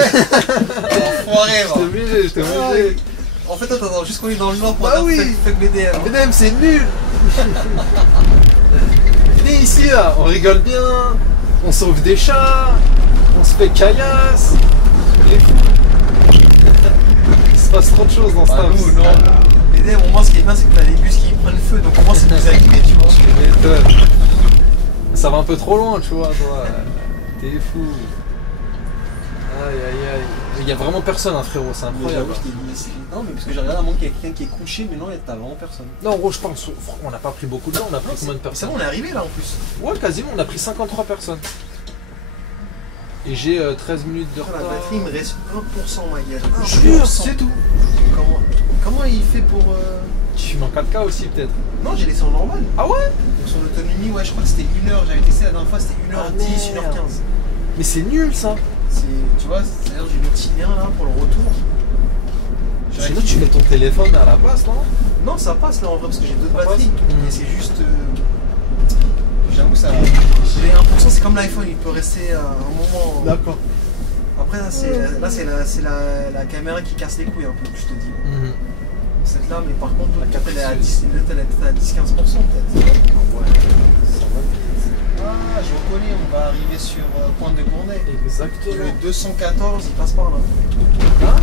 Enfoiré, va. J'étais obligé. En fait, attends, juste qu'on est dans le nord pour Bah dire oui. fuck BDM. BDM c'est nul. Venez ici là, on rigole bien, on sauve des chats, on se fait caillasse. Il est fou. Il se passe trop de choses dans ce Bah, temps. nous, non. BDM, au moins, ce qui est bien, c'est que t'as des bus qui prennent feu, donc au moins, c'est plus animé, tu vois. Ça va un peu trop loin, tu vois, toi. T'es fou. Aïe aïe aïe. Il y a vraiment personne, hein, frérot, c'est incroyable. Non, mais parce que j'ai regardé un moment qu'il y a quelqu'un qui est couché, mais non, t'as vraiment personne. Non, en gros, je pense, on n'a pas pris beaucoup de gens, on a pris combien de C'est personnes? bon, on est arrivé là en plus. Ouais, quasiment, on a pris 53 personnes. Et j'ai 13 minutes de Ah, retard. la batterie, il me reste 1%, ma gueule. Jure, c'est tout. Comment il fait pour. Tu fumes en 4K aussi, peut-être? Non, j'ai laissé en normal. Ah ouais? Donc son autonomie, ouais, je crois que c'était 1 heure. J'avais testé la dernière fois, c'était 1h10, Ah, merde. 1h15. Mais c'est nul ça. Tu vois, c'est-à-dire j'ai le petit lien là pour le retour. Sinon, tu mets ton téléphone à la place, non? Non, ça passe là en vrai parce que j'ai d'autres Ça batteries. passe. Mais c'est juste. J'avoue, ça. Les 1%, c'est comme l'iPhone, il peut rester un moment. D'accord. Après, là, c'est la caméra qui casse les couilles un peu, je te dis. Cette là, mais par contre, l'autre, elle est à 10, elle est à 10-15% peut-être. Ouais, ça va. Ah, je reconnais, on va arriver sur Pointe de Gournay. Exactement. Le 214, il passe par là. Ah.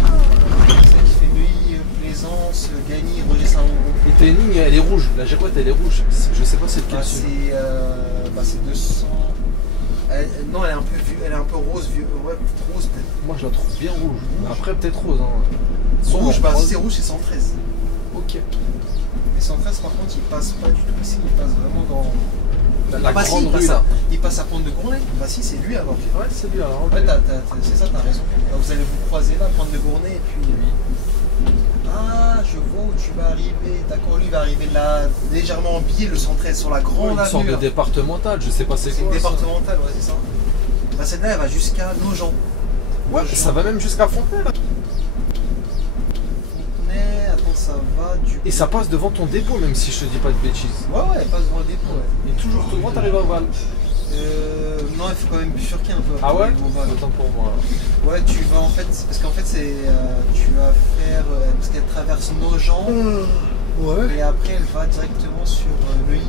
C'est ça qui fait Neuilly, Plaisance, Gagny, Roger Saint-Longo. Et ta ligne, elle est rouge. La girouette, elle est rouge. Je sais pas c'est lequel. C'est 200. Non, elle est un peu rose, ouais, rose peut-être. Moi, je la trouve bien rouge. Après, peut-être rose. Hein. Rouge, Sombre, si c'est rouge, c'est 113. Ok. Mais 113, par contre, il passe pas du tout ici, il passe vraiment dans. La Bah, grande si, rue là. il passe à Pointe de Gournay. Bah si, c'est lui alors. Ouais, c'est lui alors. Ouais, c'est ça, t'as raison. Là, vous allez vous croiser là, Pointe de Gournay, et puis. Ah, je vois où tu vas arriver. D'accord, lui il va arriver là, légèrement en biais, le 113, sur la grande Une sorte avenue. de départemental, je sais pas c'est C'est quoi. une ça. départementale, ouais, c'est ça. Bah, celle-là, elle va jusqu'à Nogent. Ouais, ça va même jusqu'à Fontenay là. Mais attends, ça va du. Et ça passe devant ton dépôt, même si je te dis pas de bêtises. Ouais, elle passe devant le dépôt, ouais. Et toujours tout droit, t'arrives à Val. Non, il faut quand même bifurquer un peu. Ah ouais? Bon, voilà. Autant pour moi. Ouais, tu vas en fait, parce qu'en fait c'est, tu vas faire, parce qu'elle traverse nos jambes, Ouais. et après elle va directement sur le I.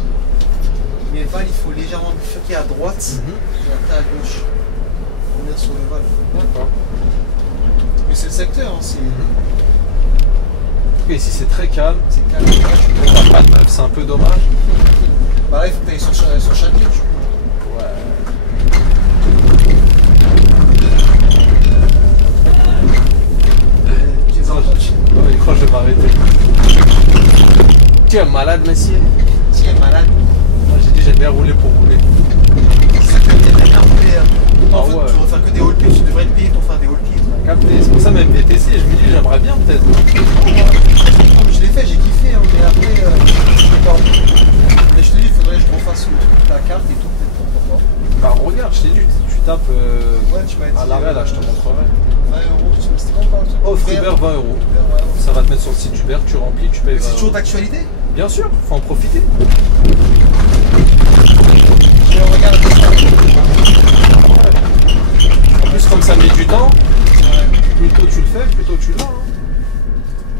Mais Val, il faut légèrement bifurquer à droite, et après à gauche, pour venir sur le Val. D'accord. Mais c'est le secteur, hein, c'est Ici c'est très calme. calme. T'as pas de meuf, c'est un peu dommage. Bah là, il faut que tu ailles sur chaque ligne, tu vois. Ouais. Tu es en touch. Oh, il croit que je vais m'arrêter. Tu es malade, monsieur. Tu es malade. Moi j'ai dit j'aime bien rouler pour rouler. C'est ça que tu aimes bien rouler. Ah En fait, ouais. tu devrais faire que des haul pieds, tu devrais être payé pour faire des haul pieds. Capté, c'est pour ça même VTC, je me dis j'aimerais bien peut-être. Je l'ai fait, j'ai kiffé, hein, mais après, je sais pas. Mais je te dis, il faudrait que je refasse le truc, la carte et tout, peut-être pourquoi pas. Bah regarde, je t'ai dit, tu tapes Ouais, tu m'as dit. à l'arrêt là, je te montrerai. 20 €, c'était quand pas le truc? Offre Uber 20 €. Uber, ouais. Ça va te mettre sur le site Uber, tu remplis, tu payes Mais 20 c'est toujours €. d'actualité? Bien sûr, faut en profiter. Je vais regarder ça. En plus comme ça met du temps, plus tôt tu le fais, plus tôt tu l'as. Hein.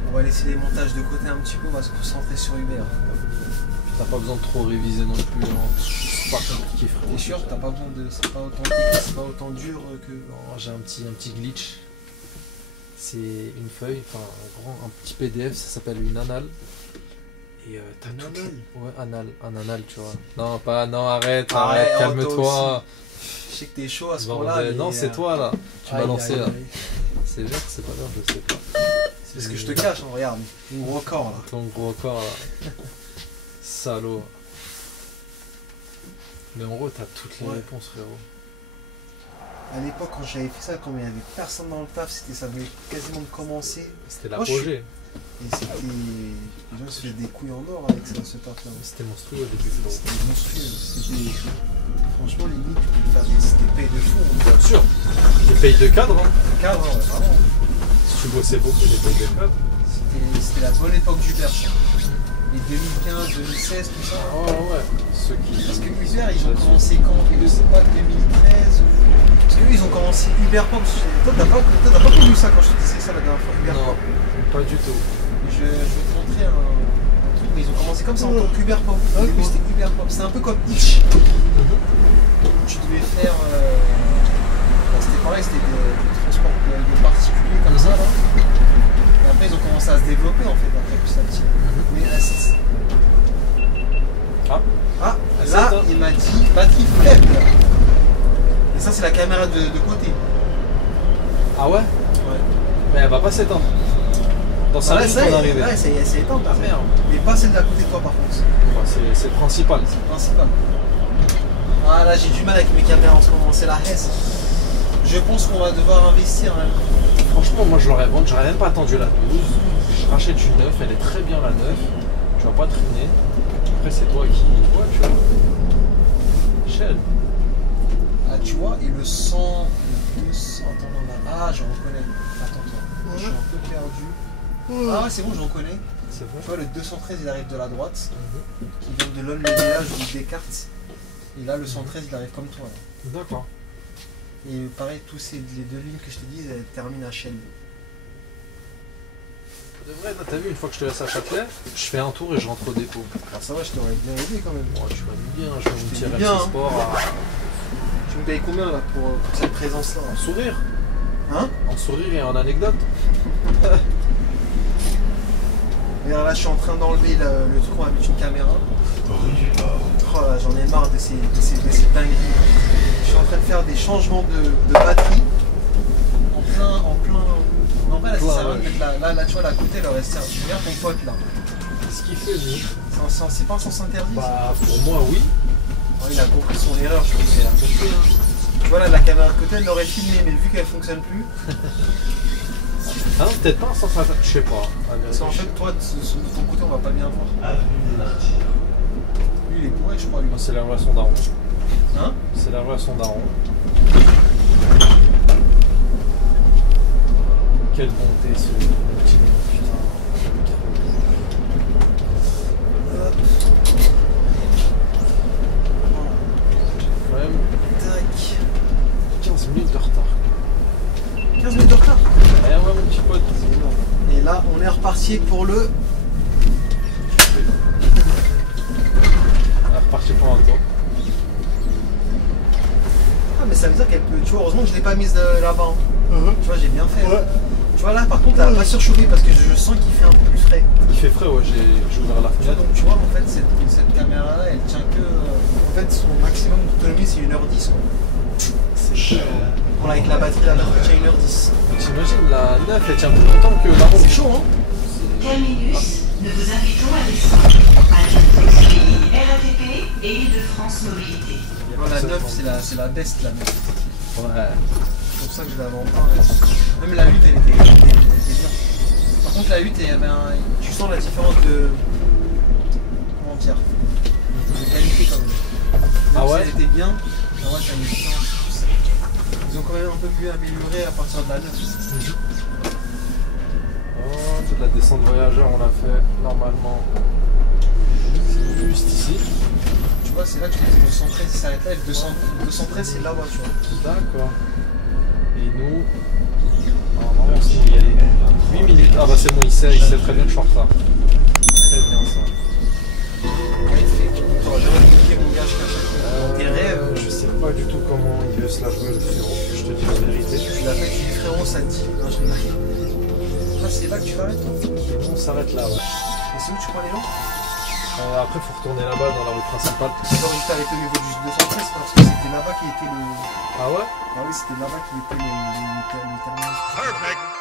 On va laisser les montages de côté un petit peu, on va se concentrer sur Uber. T'as pas besoin de trop réviser non plus. Hein. C'est pas compliqué frérot. T'es sûr? T'as pas besoin de. C'est pas autant technique, c'est pas autant dur que. Non, j'ai un petit glitch. C'est une feuille, enfin un petit PDF, ça s'appelle une annale. Et t'as Une tout. annale? Ouais, un annale, tu vois. Non, pas, non, arrête, Arrête, calme-toi. Je sais que t'es chaud à ce Bordel. moment-là. Non, c'est toi là. Tu m'as lancé là. C'est vert, c'est pas vert, je sais pas. C'est parce que je te cache, hein, regarde. Mon gros corps là. Ton gros corps là. Salaud. Mais en gros, t'as toutes les Ouais. réponses, frérot. À l'époque, quand j'avais fait ça, quand il n'y avait personne dans le taf, ça venait quasiment de commencer. C'était Moi, je suis- l'apogée. Et c'était. Les gens se faisaient des couilles en or avec ce taf-là. C'était monstrueux au début, frérot. C'était monstrueux. C'était. Franchement, limite, tu pouvais faire des payes de fou. Hein. Bien sûr. Les payes de cadre, hein. Le cadre, ouais, vraiment. Si tu bossais beaucoup, les payes de cadre. C'était la bonne époque d'Uber, ça. Les 2015, 2016, tout ça. Oh ouais. Ceux qui. Parce que Uber, ils ont commencé quand? Je sais pas, 2013 ou... Parce que eux, ils ont commencé Uber Pop. Toi, t'as pas connu ça quand je te disais ça la dernière fois, Uber Non, Pop. pas du tout. Je vais te montrer un truc, mais ils ont commencé comme ça en tant qu'Uber Pop. Au début, c'était Uber Pop. C'était un peu comme Hitch. Tu devais faire. C'était pareil, c'était des transports de particuliers comme ça, là. Et après, ils ont commencé à se développer, en fait, après, petit à petit. Mais Ah, là, hein. il m'a dit batterie faible. Et ça, c'est la caméra de côté. Ah ouais. Mais elle va pas s'éteindre. Dans 5 Ouais, minutes, ça, on est arrivé. ouais, c'est éteint, Ah merde. mais pas celle d'à côté de toi, par contre. Ouais, c'est le principal. C'est le principal. Ah là, j'ai du mal avec mes caméras en ce moment, c'est la haisse. Je pense qu'on va devoir investir. Hein. Franchement, moi je l'aurais vendu, j'aurais même pas attendu la 12. Je rachète une 9, elle est très bien la 9. Tu vas pas traîner. Après, c'est toi qui. Ouais, tu vois. Michel. Ah, tu vois, et le 100, le 200. Attends, non, là. Ah, je reconnais. Attends, je suis un peu perdu. Ah, ouais, c'est bon, je reconnais. C'est Tu bon. vois, le 213, il arrive de la droite, qui vient de l'homme le village ou Descartes. Et là, le 113, il arrive comme toi. Là. D'accord. Et pareil, les deux lignes que je te dis, elles terminent à Shell. De vrai, t'as vu, une fois que je te laisse à Châtelet, je fais un tour et je rentre au dépôt. Ah, ça va, je t'aurais bien aidé quand même. Bon, tu m'as mis bien, je vais Je me t'ai tirer mis MC bien, hein. Sport Tu me payes combien là pour cette présence-là en sourire. Hein? En sourire et en anecdote. Et là, je suis en train d'enlever le truc, on va mettre une caméra. Oh là, j'en ai marre de ces dingueries. Je suis en train de faire des changements de batterie en plein. Non, pas là, ça sert à rien de mettre là, tu vois, là à côté, là, reste. Regarde ton pote là. Qu'est-ce qu'il fait, lui? C'est pas un sens interdit. Bah, pour moi, oui. Oh, il a compris son erreur, je pense. Il a compris, hein. Tu vois, là, la caméra de côté, elle l'aurait filmé, mais vu qu'elle fonctionne plus. Ah non, peut-être pas un sens interdit. Je sais pas. Parce qu'en fait, toi, de ton côté, on va pas bien voir. Avenue des Martyrs. Lui, il est bourré, je crois, lui. Moi, c'est la relation daron. Hein? C'est la relation daron. Quelle bonté ce petit nom, putain. Quand même ça veut dire qu'elle peut. Tu vois, heureusement que je l'ai pas mise là-bas. Hein. Tu vois, j'ai bien fait. Ouais. Tu vois, là, par contre, elle va pas surchauffer parce que je sens qu'il fait un peu plus frais. Il fait frais, ouais, j'ai ouvert la Tu vois, fenêtre. donc tu vois, en fait, cette caméra-là, elle tient que. En fait, son maximum d'autonomie, c'est 1h10. Quoi. Voilà, avec la batterie tient 1h10. T'imagines, la 9, elle tient plus longtemps que la 11. C'est chaud, hein? Terminus, nous vous invitons à descendre. À pays RATP et Île-de-France Mobilité. Voilà, la 9, c'est la best, la 9. Ouais. C'est pour ça que je l'avais en pain. Même la 8, elle était bien. Par contre, la 8, il y avait tu sens la différence de. Comment dire? De qualité quand même. Même Ah si ouais? elle était bien, la 8, ça me différence. Ils ont quand même un peu plus amélioré à partir de la 9. Oh, toute la descente voyageur, on l'a fait normalement juste ici. Tu vois, c'est là que je te dis 213, il s'arrête là. Et le 213, c'est là-bas, tu vois. D'accord. Et nous, normalement, on s'y y aller. 8 minutes. Ah bah c'est bon, il sait très bien que je suis en retard. Très bien ça. Ouais, il te fait. T'aurais jamais cliqué mon gage caché. Dans tes rêves. Je sais pas du tout comment il veut se la jouer le frérot, je te dis la vérité. Tu l'as fait, tu dis frérot, ça te dit. Non, je rigole. Ah, c'est là que tu t'arrêtes, toi. Et nous on s'arrête là, ouais. Et c'est où tu prends les gens? Après faut retourner là-bas dans la rue principale. D'abord, juste arrêter au niveau du 213 parce que c'était là-bas qui était le. Ah ouais? Ah oui, c'était là-bas qui était le terminus. Perfect.